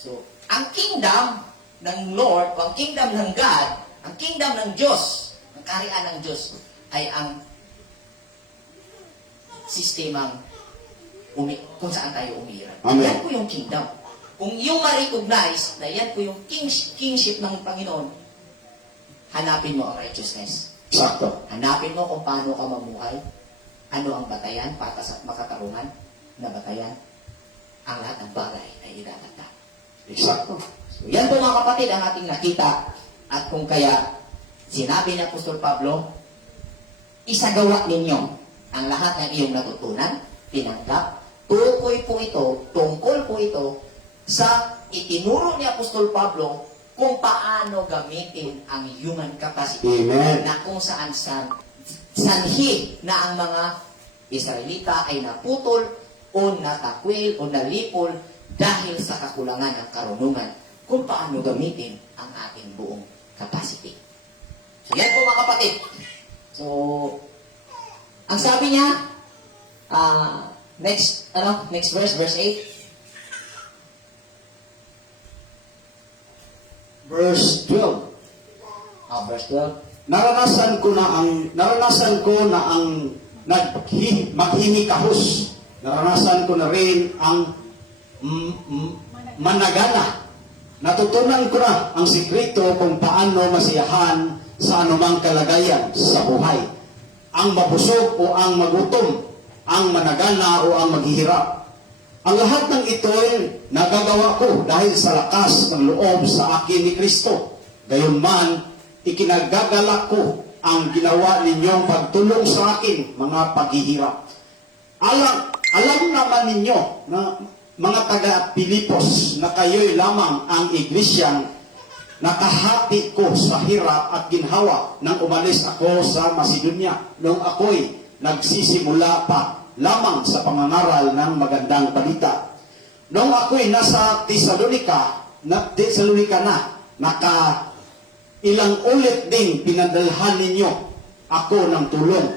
So, ang kingdom ng Lord, o ang kingdom ng God, ang kingdom ng Diyos, ang kaharian ng Diyos, ay ang sistemang kung saan tayo umiiral. Amen. Yan po yung kingdom. Kung yung ma-recognize na yan po yung kingship ng Panginoon, hanapin mo ang righteousness. Eksakto. Hanapin mo kung paano ka mamuhay. Ano ang batayan, patas at makatarungan na batayan. Ang lahat ng bagay ay idatagda. Eksakto. So, yan po mga kapatid ang ating nakita. At kung kaya, sinabi ni Apostol Pablo, isagawa ninyo ang lahat ng iyong natutunan, tinanggap, tukoy po ito, tungkol po ito, sa itinuro ni Apostol Pablo kung paano gamitin ang human capacity Amen. na kung saan sanhi na ang mga Israelita ay naputol o natakwil o nalipol dahil sa kakulangan ng karunungan kung paano gamitin ang ating buong capacity. So yan po mga kapatid. So, ang sabi niya, next verse, verse 8. Verse 12. Verse 12. Naranasan ko na ang maghimikahos. Naranasan ko na rin ang managana. Natutunan ko na ang sikreto kung paano masiyahan sa anumang kalagayan sa buhay. Ang mabusog o ang magutom, ang managana o ang maghihirap. Ang lahat ng ito ay nagagawa ko dahil sa lakas ng loob sa akin ni Kristo. Gayunman, ikinagagalak ko ang ginawa ninyong pagtulong sa akin, mga paghihirap. Alam naman ninyo na mga taga-Pilipos na kayo'y lamang ang iglesyang nakahati ko sa hirap at ginhawa nang umalis ako sa Macedonia nung ako'y nagsisimula pa lamang sa pangangaral ng magandang balita. Nung ako'y nasa Thessalonica na, ilang ulit ding pinadalhan ninyo ako ng tulong.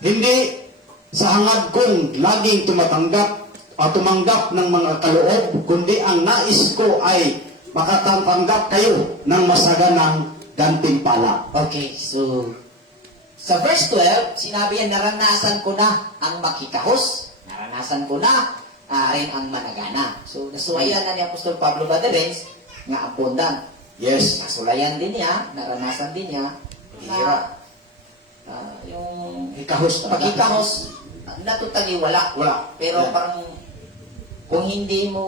Hindi sa hangad kong laging tumanggap ng mga kaloob, kundi ang nais ko ay makatanggap kayo ng masaganang gantimpala. Okay, so sa verse 12, sinabi yan, naranasan ko na ang makikahos, naranasan ko na rin ang managana. So, nasulayan na ni Apostol Pablo Baderens nga abundant. Yes. Nasulayan din niya, naranasan din niya, na yung Ikahos. pagkikahos, natutagi wala. Wala. Pero Yeah. parang kung hindi mo,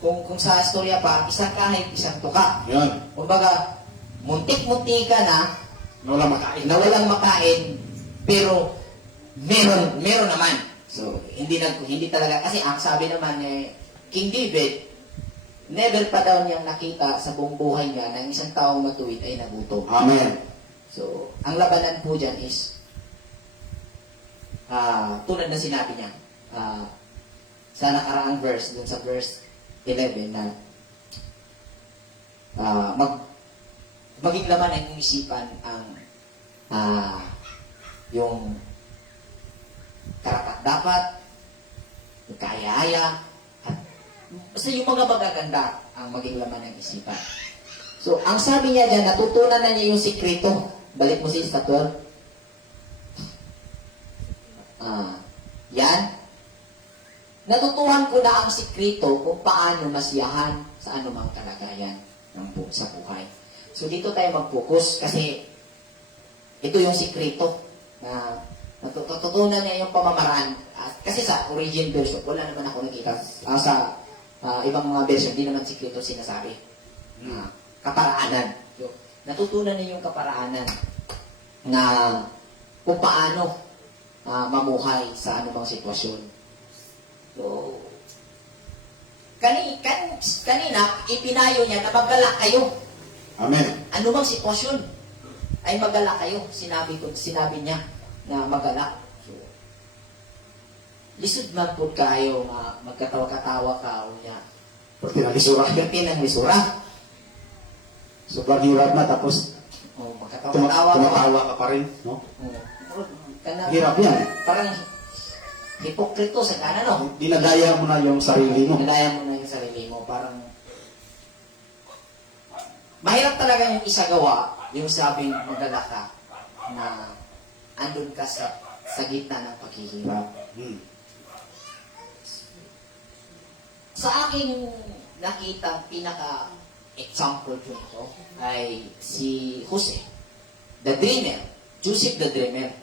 kung sa istorya pa, isang kahit isang tuka. Yun. Kumbaga, muntik-munti ka na, Wala makain. na walang makain, pero meron naman. So, hindi talaga, kasi ang sabi naman King David, never pa daw niyang nakita sa buong buhay niya na isang taong matuwid ay nagutom. Amen. So, ang labanan po dyan is, tulad na sinabi niya, sa nakaraang verse, dun sa verse 11 na, maging laman ng iyong isipan ang, yung karapat-dapat, yung kaya-aya, at basta yung mga magaganda ang maging laman ng isipan. So, ang sabi niya dyan, natutunan na niya yung sikreto. Balik mo sa 12. Yan. Natutuhan ko na ang sikreto kung paano masiyahan sa anumang kalagayan sa buhay. So, dito tayo mag-focus kasi ito yung sikreto na natutunan niya yung pamamaraan. Kasi sa origin version, wala naman ako nakita. Sa ibang mga version, hindi naman sikreto sinasabi. Kaparaanan. So, natutunan niya yung kaparaanan na kung paano mamuhay sa anumang sitwasyon. So, kanina, ipinayo niya na magalak kayo. Amen. Anumang sitwasyon ay magalak kayo. Sinabi niya na magalak. So, lisod man po kayo, magkatawa-katawa ka o niya. Pati na lisura. Pagkati ng lisura. Sobrang hirap na tapos Magkatawa-tawa ka. tumatawa ka pa rin. No? Hirap yan. Parang hipokrito sa kanan, no? Dinadaya mo na yung sarili mo. Nalaya mo na yung sarili mo. Parang mahirap talaga yung isagawa, yung sabing magalak ka, na andun ka sa gitna ng paghihirap. Sa aking nakitang pinaka-example po ito ay si Jose, the dreamer, Joseph the dreamer.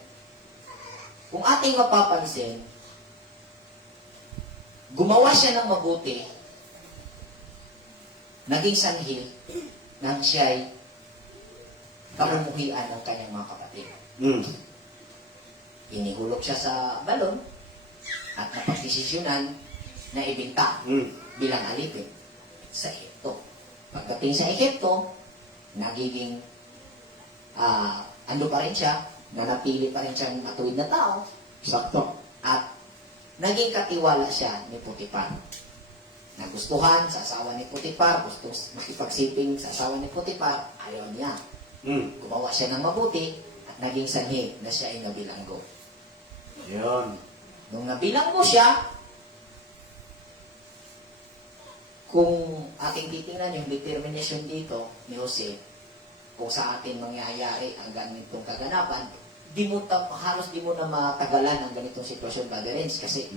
Kung ating mapapansin, gumawa siya ng mabuti, naging sanhi nang siya'y kamumuhian ng kanyang mga kapatid. Inihulog siya sa balon at napagdesisyonan na ibinta bilang alipin sa Ehipto. Pagdating sa Ehipto, nagiging ando pa rin siya, nanatili pa rin siyang matuwid na tao, Sakto. at naging katiwala siya ni Potiphar. Nagustuhan sa asawa ni Potiphar, gusto makipagsiping sa asawa ni Potiphar, ayaw niya. Gumawa siya ng mabuti at naging sanhi na siya ay nabilanggo. Yun. Nung nabilanggo siya, kung ating titingnan yung determination dito ni Jose, kung sa atin mangyayari ang ganitong kaganapan, halos di mo na matagalan ang ganitong sitwasyon, Brother Renz, kasi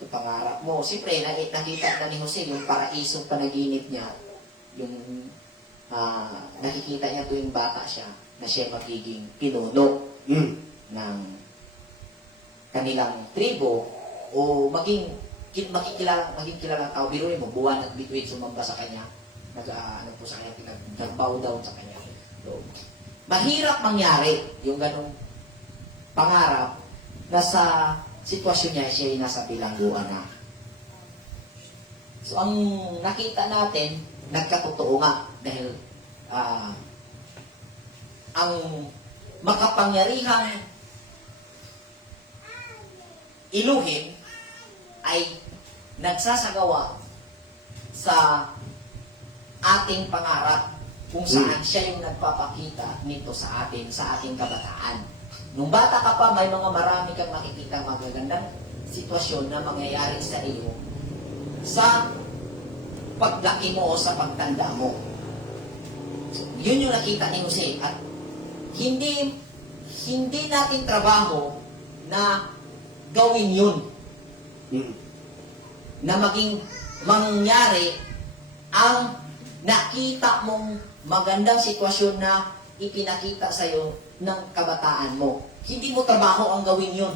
yung pangarap mo, siyempre, nakita na ni Jose yung paraisong panaginip niya, yung nakikita niya tuwing bata siya, na siya magiging pinuno ng kanilang tribo, o maging kilalang tao. Biruin mo, buwan at bituin sumamba sa kanya, nag-bow down sa kanya. So, mahirap mangyari yung ganong pangarap na sa sitwasyon niya siya ay nasa bilangguan na. So, ang nakita natin, nagkatotoo nga dahil ang makapangyarihang iluhin ay nagsasagawa sa ating pangarap kung saan siya yung nagpapakita nito sa atin, sa ating kabataan. Nung bata ka pa, may marami kang makikita magagandang sitwasyon na mangyayari sa iyo sa paglaki mo o sa pagtanda mo. So, yun yung nakita ni Jose. At hindi natin trabaho na gawin yun. Na maging mangyari ang nakita mong magandang sitwasyon na ipinakita sa'yo ng kabataan mo. Hindi mo trabaho ang gawin yun.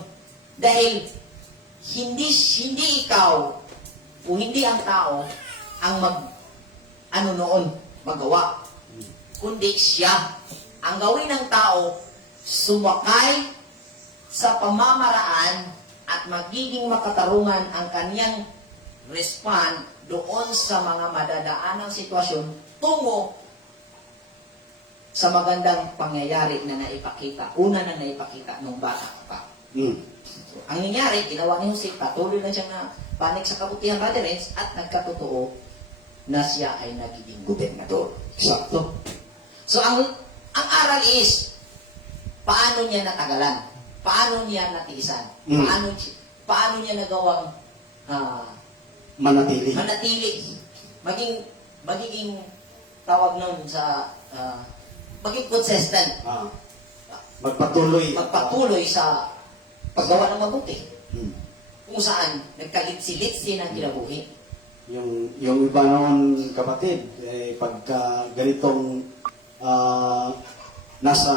Dahil hindi ikaw o hindi ang tao ang magawa. Kundi siya. Ang gawin ng tao, sumakay sa pamamaraan at magiging makatarungan ang kaniyang respond doon sa mga madadaanang sitwasyon tungo sa magandang pangyayari na naipakita. Una na naipakita nung bata ka pa. So, ang nangyari, ginawa ni Jose, patuloy na siyang panig sa kabutihan, Brother Renz, at nagkatotoo na siya ay nagiging gobernador. Sakto. So, ang aral is, paano niya natagalan? Paano niya natiisan? Paano niya nagawang Manatili. magiging tawag nun sa maging consistent. Magpatuloy sa paggawa ng mabuti. Kung saan nagkalit-silitsin ang kinabuhi. Yung iba naman kapatid, pagka ganitong nasa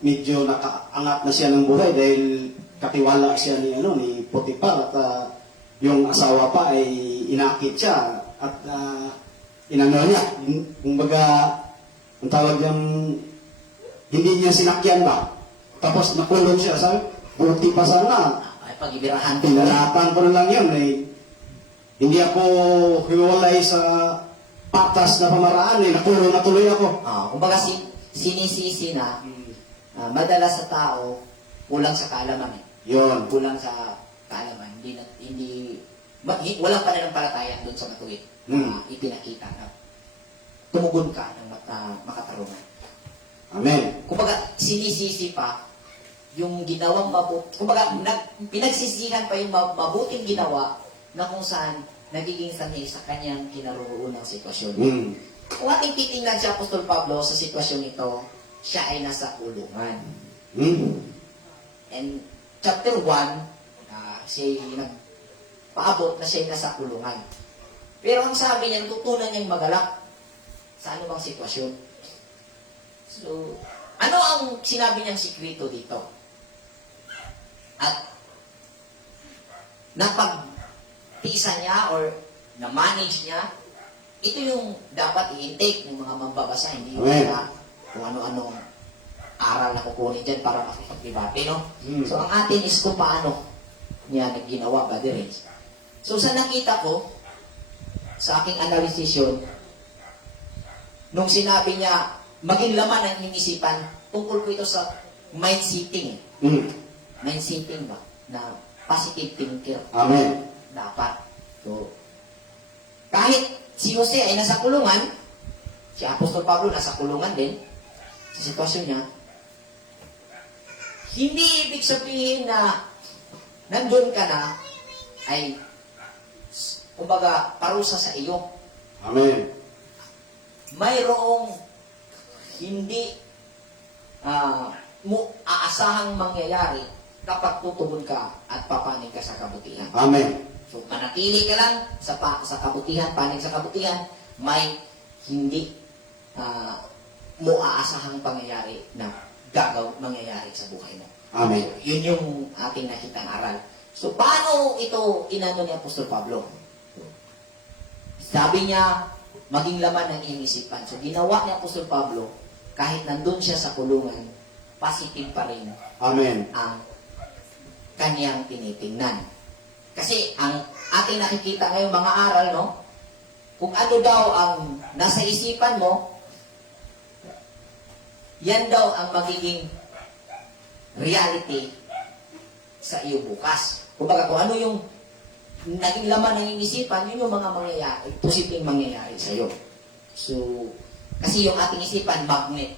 medyo nakaangat na siya ng buhay dahil katiwala siya ni Potiphar at yung asawa pa ay inakit siya at inano niya. Kumbaga, ang tawag niyang hindi niya sinakyan ba? Tapos nakulong siya. Sabi, buti pa sana. Ay, pag-ibirahan ko. Pinalatan ko na lang yun. Hindi ako hiwalay sa patas na pamaraan. Nakulong na tuloy ako. Kumbaga, sinisisi na madalas sa tao kulang sa kaalaman. Yun. Kulang sa kaalaman. Walang pananampalataya doon sa matuwid. Ipinakita na tumugon ka ng makatarungan. Amen. Kumbaga, sinisisi pa yung ginawang mabuti. Kumbaga, pinagsisihan pa yung mabuting ginawa na kung saan nagiging sanhi sa kanyang kinaroroonang sitwasyon. Kung ating titingnan si Apostol Pablo sa sitwasyon ito, siya ay nasa kulungan. And chapter 1, siya nagpaabot na siya ay nasa kulungan. Pero ang sabi niya, tutunan niyang magalak sa anumang sitwasyon. So, ano ang sinabi niyang sikreto dito? At napagtiisan niya or na-manage niya, ito yung dapat i-intake ng mga mambabasa, hindi yung kung ano-anong aral na kukunin dyan para makipag-debate, no? So, ang atin is kung paano niya nagginawa, Brother Renz. So, sa nakita ko, sa aking analysis yun, nung sinabi niya, maging laman ang inisipan, tungkol ko ito sa mind setting. Mind setting ba? Na positive thinker. Amen. Dapat. So, kahit si Jose ay nasa kulungan, si Apostol Pablo nasa kulungan din, sa sitwasyon niya, hindi ibig sabihin na nandun ka na ay kumbaga parusa sa iyo. Amen. Mayroong hindi mo aasahang mangyayari kapag tutugon ka at papanig ka sa kabutihan. Amen. So, manatili ka lang sa kabutihan, panig sa kabutihan, may hindi mo aasahang pangyayari na mangyayari sa buhay mo. Amen. So, yun yung ating nakitang aral. So, paano ito inano ni Apostol Pablo? Sabi niya, maging laman ng iyong isipan. So, ginawa ni Apostol Pablo, kahit nandun siya sa kulungan, positive pa rin Amen. ang kanyang tinitingnan. Kasi ang ating nakikita ngayong mga aral, no? Kung ano daw ang nasa isipan mo, yan daw ang magiging reality sa iyo bukas. Kumbaga, kung ano yung naging laman ng isipan, yun yung mga mangyayari, posibleng mangyayari sa iyo. So, kasi yung ating isipan, magnet.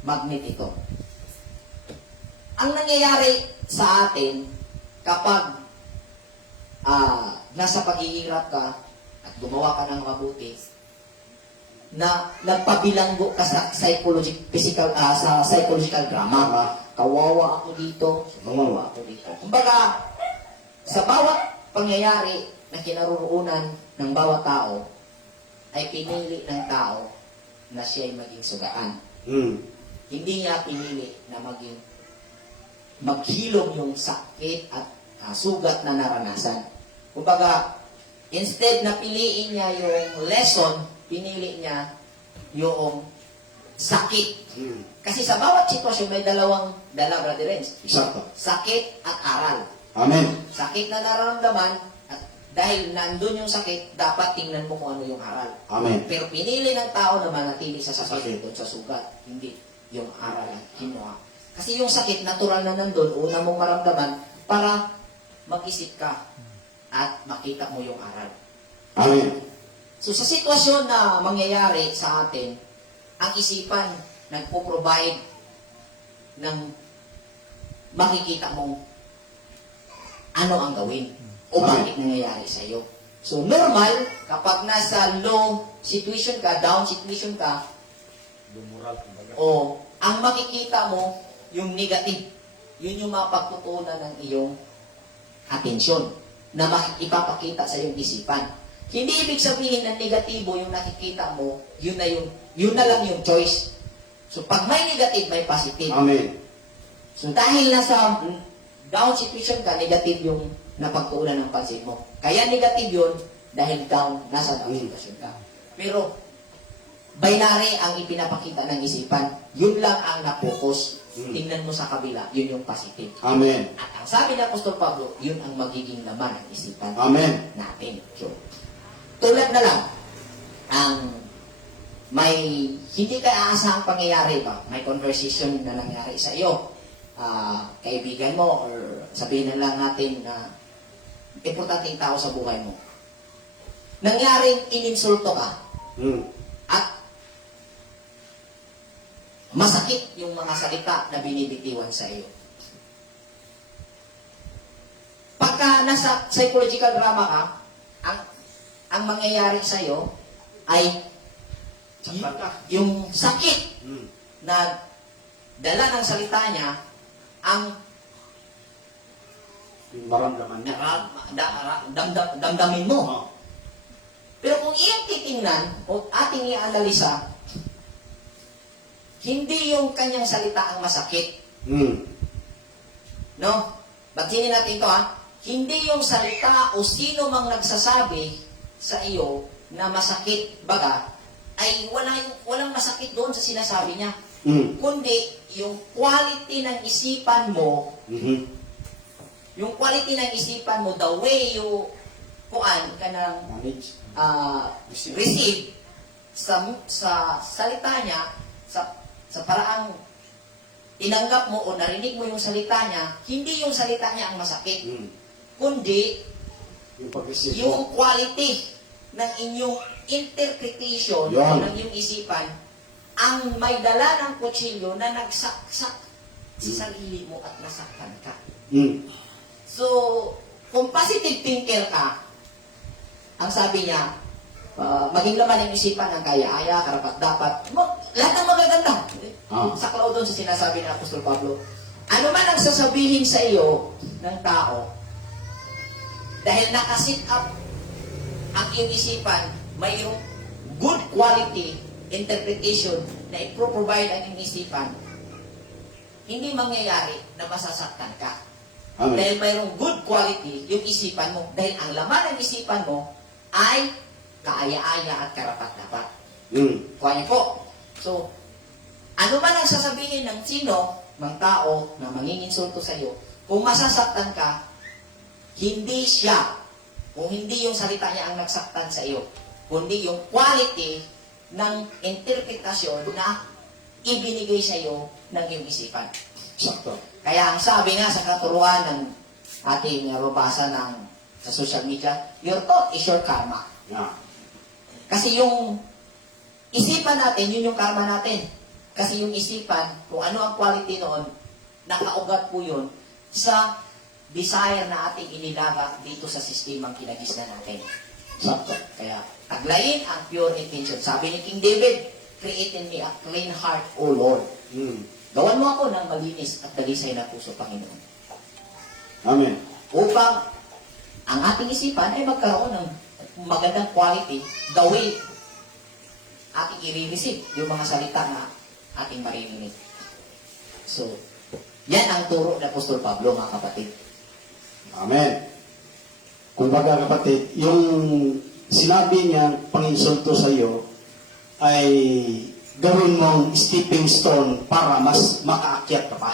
Magnet ito. Ang nangyayari sa atin, kapag nasa paghihirap ka at gumawa ka ng mabuti, na nagpabilanggo ka sa psychological drama. Kawawa ako dito, kawawa ako dito. Kumbaga, sa bawat pangyayari na kinaroroonan ng bawat tao, ay pinili ng tao na siya ay maging sugaan. Mm. Hindi niya pinili na maghilom yung sakit at sugat na naranasan. Kumbaga, instead na piliin niya yung lesson, pinili niya yung sakit. Mm. Kasi sa bawat sitwasyon may dala, Brother Renz. Eksakto. Sakit at aral. Amen. Sakit na nararamdaman, at dahil nandun yung sakit, dapat tingnan mo kung ano yung aral. Amen. Pero pinili ng tao na manatili sa Sakit. sakit, doon sa sugat. Hindi yung aral ang kinuha. Kasi yung sakit, natural na nandun, una mong maramdaman para mag-isip ka at makita mo yung aral. Amen. So sa sitwasyon na mangyayari sa atin, ang isipan nagpo-provide ng makikita mong ano ang gawin o bakit nangyayari sa iyo. So normal, kapag nasa low situation ka, down situation ka, Lumural, kumbaga. o ang makikita mo, yung negative, yun yung mapagtutunan ng iyong atensyon na ipapakita sa iyong isipan. Hindi ibig sabihin na negatibo yung nakikita mo, yun na lang yung choice. So pag may negative, may positive. Amen. So dahil nasa down situation ka, negative yung napagtuunan ng pansin mo. Kaya negative yun dahil nasa down situation ka. Pero binary ang ipinapakita ng isipan. Yun lang ang na-focus. Tingnan mo sa kabila, yun yung positive. Amen. At ang sabi ng Apostol Pablo, yun ang magiging laman ng isipan Amen. natin. So, tulad na lang, ang may hindi ka aasahang pangyayari ba? May conversation na nangyari sa iyo. Kaibigan mo or sabihin na lang natin na importanteng tao sa buhay mo. Nangyaring ininsulto ka Mm. at masakit yung mga salita na binibitiwan sa iyo. Pagka nasa psychological drama ka, ang mangyayari sa iyo ay Saktan ka. yung sakit Mm. na dala ng salita niya ang Yung maramdaman niya. damdamin mo. Oh. Pero kung iyong titingnan o ating ianalisa, hindi yung kanyang salita ang masakit. Mm. No? Bagsinin natin ito ha. Hindi yung salita o sino mang nagsasabi sa iyo na masakit baga, ay walang masakit doon sa sinasabi niya. Mm. Kundi yung quality ng isipan mo, Mhm. yung quality ng isipan mo, the way you kuan ka ng Manage. receive sa salita niya, sa paraang tinanggap mo o narinig mo yung salita niya, hindi yung salita niya ang masakit, Mm. kundi Yung pag-isip mo. yung quality ng inyong interpretation Yan. o ng iyong isipan ang may dala ng kutsilyo na nagsaksak sa sarili mo at nasaktan ka. Mm. So, kung positive thinker ka, ang sabi niya, maging laman ng isipan ng kaya-aya, karapat-dapat, lahat ng magaganda. Saklaw doon sa sinasabi ng Apostol Pablo. Ano man ang sasabihin sa iyo ng tao, dahil nakasit up ang iyong isipan, mayroong good quality interpretation na ipro-provide ang iyong isipan, hindi mangyayari na masasaktan ka. Amen. Dahil mayroong good quality yung isipan mo. Dahil ang laman ng isipan mo ay kaaya-aya at karapat-dapat. Mm. Kuha niyo po. So, ano man ang sasabihin ng sino, ng tao na manginginsulto sa iyo, kung masasaktan ka, hindi siya, kung hindi yung salita niya ang nagsaktan sa iyo, kundi yung quality ng interpretasyon na ibinigay sa iyo ng iyong isipan. Sakto. Kaya ang sabi nga sa katuruan ng ating babasa sa social media, your thought is your karma. Yeah. Kasi yung isipan natin, yun yung karma natin. Kasi yung isipan, kung ano ang quality noon, nakaugat po yun sa desire na ating inilaga dito sa sistemang kinagisnan natin. Sakto. Kaya, taglayin ang pure intention. Sabi ni King David, create in me a clean heart, O Lord. Mm. Gawan mo ako ng malinis at dalisay na puso, Panginoon. Amen. Upang ang ating isipan ay magkaroon ng magandang quality, the way ating i-receive yung mga salita na ating maririnig. So, yan ang turo ng Apostol Pablo, mga kapatid. Amen. Kumbaga kapatid, yung sinabi niya panginsulto sa iyo ay gawin mong stepping stone para mas makaakyat ka pa,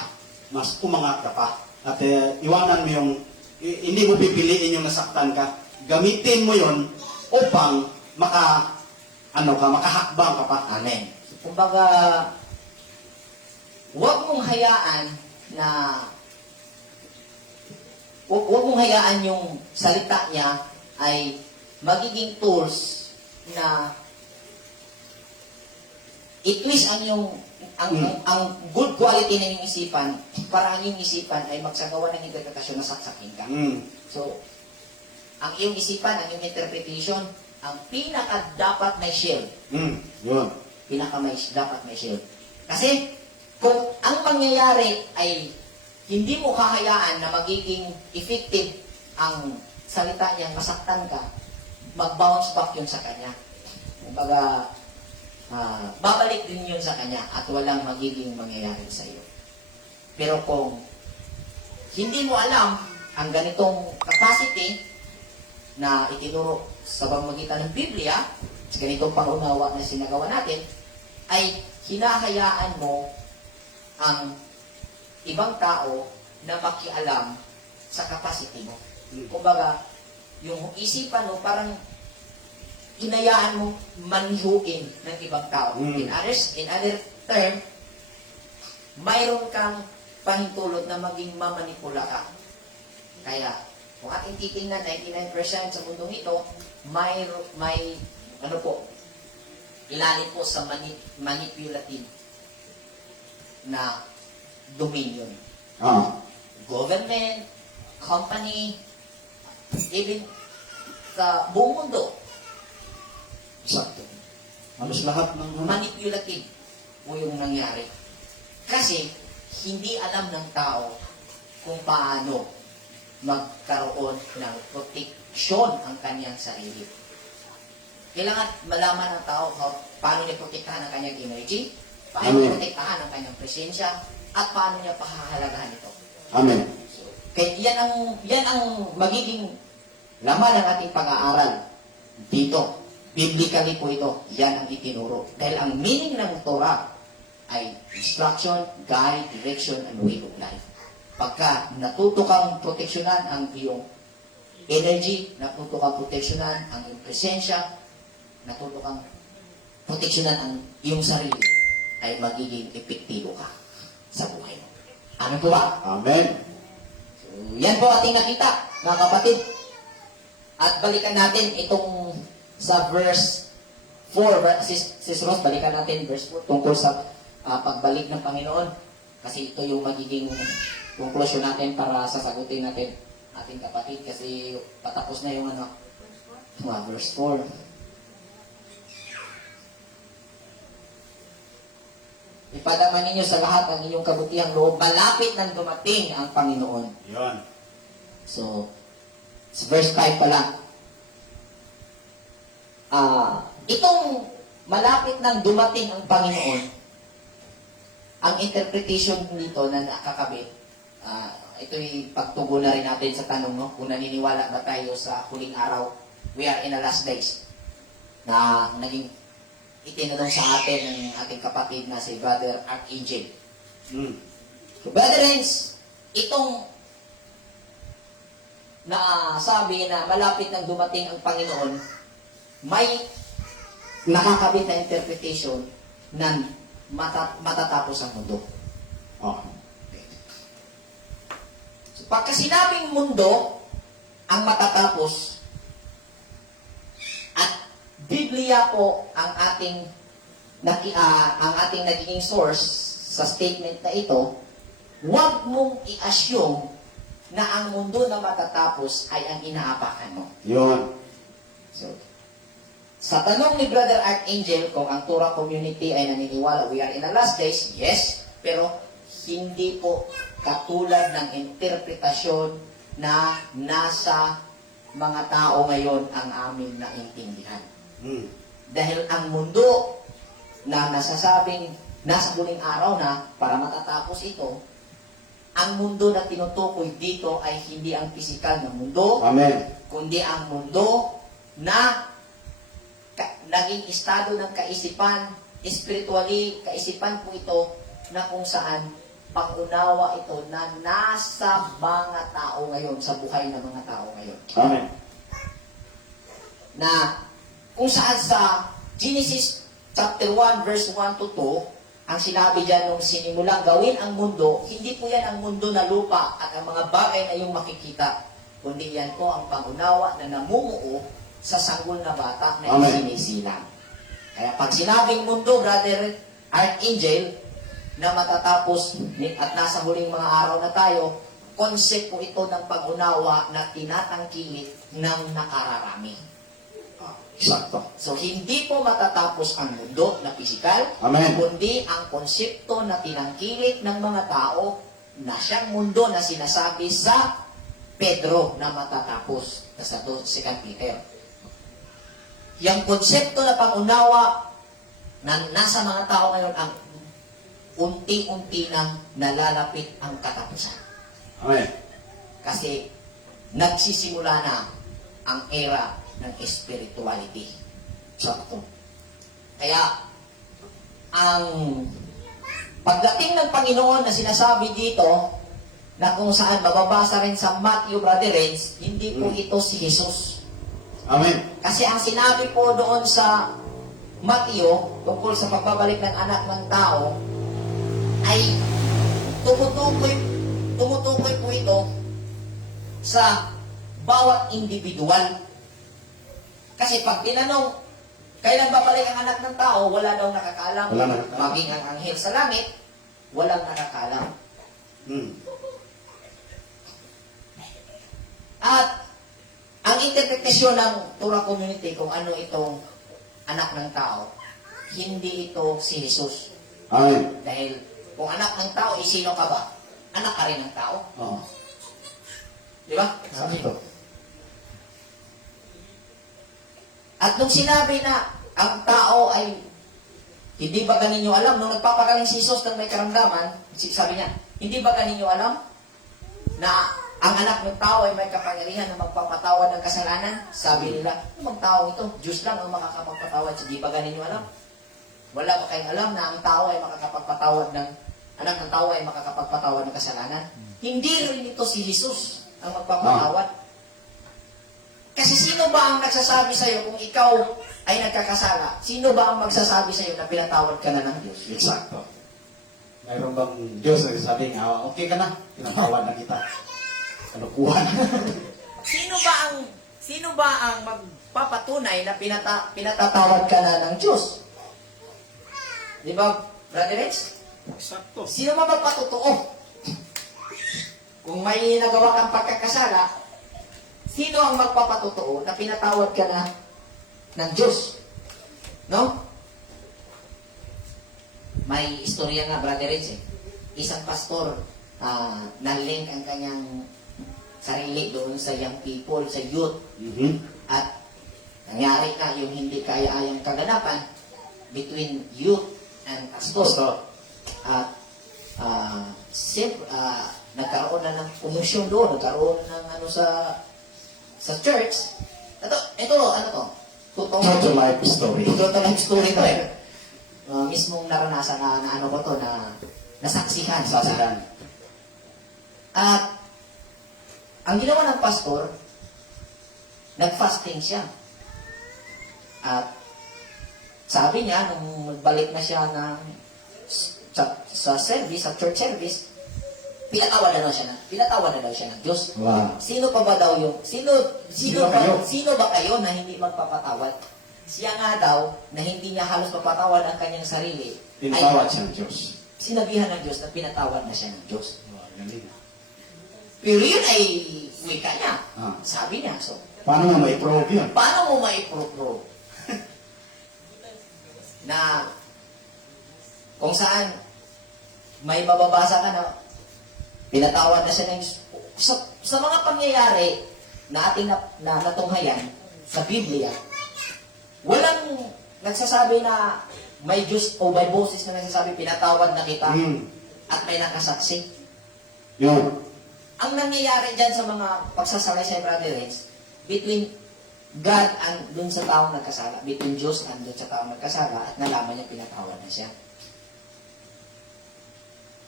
mas umangat ka pa. At iwanan mo yung, hindi mo pipiliin yung nasaktan ka. Gamitin mo yon upang makahakbang ka pa. Amen. So, kumbaga, huwag mong hayaan yung salita niya ay magiging tools na i-twist ang good quality ng iyong isipan para ang iyong isipan ay magsagawa ng interpretasyon na saksakin ka. So, ang iyong isipan, ang iyong interpretation, ang pinaka dapat may shield. Yun. Dapat may shield. Kasi, kung ang mangyayari ay hindi mo kahayaan na magiging effective ang salita niya, masaktan ka, mag-bounce back yun sa kanya. Kumbaga, babalik din yun sa kanya at walang magiging mangyayari sa iyo. Pero kung hindi mo alam ang ganitong capacity na itinuro sa pamamagitan ng Biblia, sa ganitong pangunawa na sinagawa natin, ay hinahayaan mo ang ibang tao na makialam sa capacity mo. Kumbaga, yung isipan mo parang hinayaan mo manhihuin ng ibang tao. In other term, mayroon kang pahintulot na maging mamanipula ka. Kaya, kung ating titingnan, 99% sa mundong ito, may ilalim po sa manipulative na dominion. Government, company, even sa buong mundo, Sakto. Halos lahat ng manipulative po yung nangyari. Kasi, hindi alam ng tao kung paano magkaroon ng proteksyon ang kanyang sarili. Kailangan malaman ng tao paano niya protektahan ang kanyang energy, paano niya protektahan ang kanyang presensya, at paano niya pahahalagahan ito. Amen. So, kaya yan ang magiging laman ng ating pag-aaral dito. Biblically po ito, yan ang itinuro. Dahil ang meaning ng Torah ay instruction, guide, direction, and way of life. Pagka natuto kang proteksyonan ang iyong energy, natuto kang proteksyonan ang iyong presensya, natuto kang proteksyonan ang iyong sarili, ay magiging epektibo ka sa buhay mo. Ano po ba? Amen. So, yan po ating nakita, mga kapatid. At balikan natin itong sa verse 4, Sis Rose, balikan natin verse 4 tungkol sa pagbalik ng Panginoon. Kasi ito yung magiging conclusion natin para sasagutin natin ating kapatid kasi patapos na yung verse 4. Ipadama ninyo sa lahat ang inyong kabutihang loob, malapit nang dumating ang Panginoon. Yun. So, sa verse 5 pa lang. Itong malapit nang dumating ang Panginoon, ang interpretation nito na nakakabit, ito'y pagtugon na rin natin sa tanong, no? Kung naniniwala ba tayo sa huling araw, we are in the last days, na naging itinanong sa atin ng ating kapatid na si Brother Archangel. So, brethrens, itong sabi na malapit nang dumating ang Panginoon, may nakakabit na interpretation na matatapos ang mundo. So, pagka sinabing mundo ang matatapos, at Biblia po ang ating nagiging source sa statement na ito, huwag mong i-assume na ang mundo na matatapos ay ang inaapakan mo. Yun. So, sa tanong ni Brother Archangel kung ang Torah community ay naniniwala we are in the last days, yes, pero hindi po katulad ng interpretasyon na nasa mga tao ngayon ang aming naintindihan. Dahil ang mundo na nasasabing nasa huling araw na para matatapos ito, ang mundo na tinutukoy dito ay hindi ang pisikal na mundo, Amen. kundi ang mundo na naging estado ng kaisipan, spiritually, kaisipan po ito na kung saan pangunawa ito na nasa mga tao ngayon, sa buhay ng mga tao ngayon. Amen. Na kung saan sa Genesis chapter 1 verse 1 to 2, ang sinabi dyan nung sinimulang gawin ang mundo, hindi po yan ang mundo na lupa at ang mga bagay na iyong makikita, kundi yan po ang pangunawa na namumuo sa sanggol na bata na Amen. isinisilang. Kaya pag sinabing mundo, Brother Archangel, na matatapos at nasa huling mga araw na tayo, concept po ito ng pag-unawa na tinatangkilik ng nakararami. Sakto. So, hindi po matatapos ang mundo na pisikal, Amen. kundi ang konsepto na tinangkilik ng mga tao na siyang mundo na sinasabi sa Pedro na matatapos. Sa 2 Peter. Yung konsepto na pangunawa na nasa mga tao ngayon ang unti-unti nang nalalapit ang katapusan. Amen. Kasi nagsisimula na ang era ng spirituality. Sakto. Kaya, ang pagdating ng Panginoon na sinasabi dito, na kung saan mababasa rin sa Matthew, Brother Renz, hindi po ito si Jesus. Amen. Kasi ang sinabi po doon sa Matthew, tungkol sa pagbabalik ng anak ng tao, ay tumutukoy po ito sa bawat individual. Kasi pag tinanong, kailan babalik ang anak ng tao, wala daw nakakaalam. Wala nakakaalam. Maging ang anghel sa langit, walang nakakaalam. Hmm. At ang interpretasyon ng Torah community kung ano itong anak ng tao, hindi ito si Jesus. Amen. Dahil kung anak ng tao, sino ka ba? Anak ka rin ng tao. Oh. Di ba? Sakto. At nung sinabi na ang tao ay hindi ba ganinyo alam, nung nagpapagaling si Jesus ng may karamdaman, sabi niya, hindi ba ganinyo alam na ang anak ng tao ay may kapangyarihan na magpapatawad ng kasalanan? Sabi nila, ang tao ito, Diyos lang ang makakapagpatawad. So, di ba ganinyo alam? Wala ba kayong alam na ang tao ay makakapagpatawad ng anak ng tao ay makakapagpatawad ng kasalanan? Hindi rin ito si Jesus ang magpapatawad. Kasi sino ba ang nagsasabi sa'yo kung ikaw ay nagkakasala? Sino ba ang magsasabi sa'yo na pinatawad ka na ng Diyos? Eksakto. Mayroon bang Diyos na sabi nga, okay ka na, pinatawad na kita. Kalukuhan. Sino ba ang magpapatunay na pinatatawad ka na ng Diyos? Di ba, Brother Rich? Eksakto. Sino ba magpatotoo? Kung may nagawa kang pagkakasala, sino ang magpapatotoo na pinatawad ka na ng Diyos? No? May istorya nga, Brother Rich, eh. Isang pastor, na-link ang kanyang sarili doon sa young people, sa youth. Mhm. At nangyari na yung hindi kaya-ayang kaganapan between youth and pastor. Pastor. At nagkaroon na ng komisyon doon, nagkaroon ng ano sa church. Ito, ano to? True to life story. Ito life story to eh. Mismong naranasan na ano ko to, na nasaksihan. Sasahan. At ang ginawa ng pastor, nag-fasting siya. At sabi niya, nung magbalik na siya sa service, sa church service, pinatawad na daw siya ng Diyos. Wow. Sino pa ba daw yung, sino ba kayo na hindi magpapatawad? Siya nga daw, na hindi niya halos mapatawad ang kanyang sarili, Pinatawad siya ng Diyos. sinabihan ng Diyos na pinatawad na siya ng Diyos. Wow, galing. Pero yun ay wika niya. Ah. Sabi niya, so, Paano mo ma-prove yun? paano mo ma-prove na kung saan may mababasa ka na pinatawad na siya ng sa mga pangyayari na ating natunghayan sa Biblia, walang nagsasabi na may Diyos o may boses na nagsasabi, pinatawad na kita, Mm. at may nakasaksi. Yun. Ang nangyayari dyan sa mga pagsasalaysay, Brother Reds, between God and dun sa taong nagkasala, between Diyos and dun sa taong nagkasala, at nalaman niya pinatawad na siya.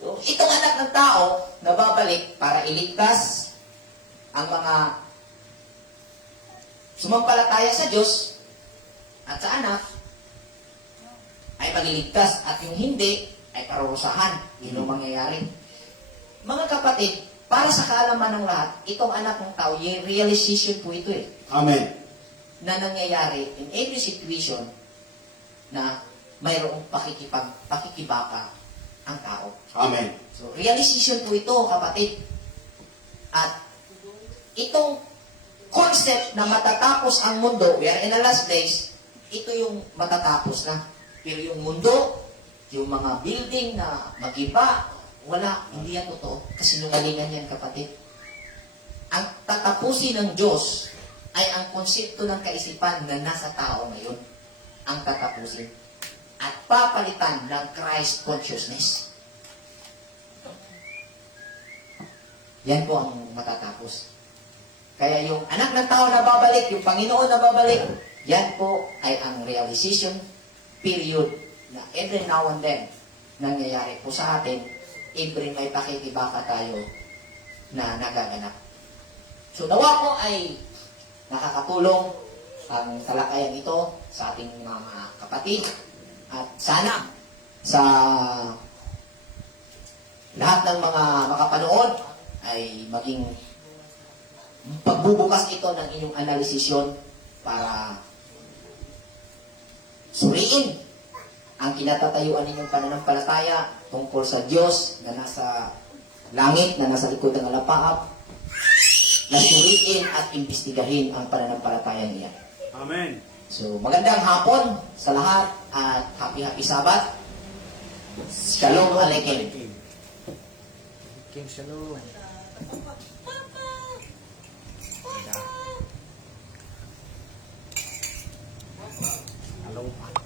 So, itong anak ng tao, nababalik para iligtas ang mga sumampalataya sa Diyos at sa anak, ay maliligtas, at yung hindi, ay parurusahan. Yun ang mangyayari. Mga kapatid, para sa kaalaman ng lahat, itong anak ng tao, yung realization po ito Amen. na nangyayari in every situation na mayroong pakikibaka ang tao. Amen. So, realization po ito, kapatid. At itong concept na matatapos ang mundo, we are in the last days, ito yung matatapos na. Pero yung mundo, yung mga building na mag-iba, wala, hindi yan totoo. Kasinungalingan yan, kapatid. Ang tatapusin ng Diyos ay ang konsepto ng kaisipan na nasa tao ngayon. Ang tatapusin. At papalitan ng Christ consciousness. Yan po ang matatapos. Kaya yung anak ng tao na babalik, yung Panginoon na babalik, yan po ay ang realization period na every now and then nangyayari po sa atin, every may pakikibaka tayo na nagaganap. So nawa po ay nakakatulong ang talakayan ito sa ating mga kapatid, at sana sa lahat ng mga makapanood ay maging pagbubukas ito ng inyong analisisyon para suriin ang kinatatayuan ninyong pananampalataya tungkol sa Diyos na nasa langit, na nasa likod ng alapaap, na suriin at imbestigahin ang pananampalataya niya. Amen. So, magandang hapon sa lahat at happy Sabat. Shalom Aleichem. King Shalom. Aloha.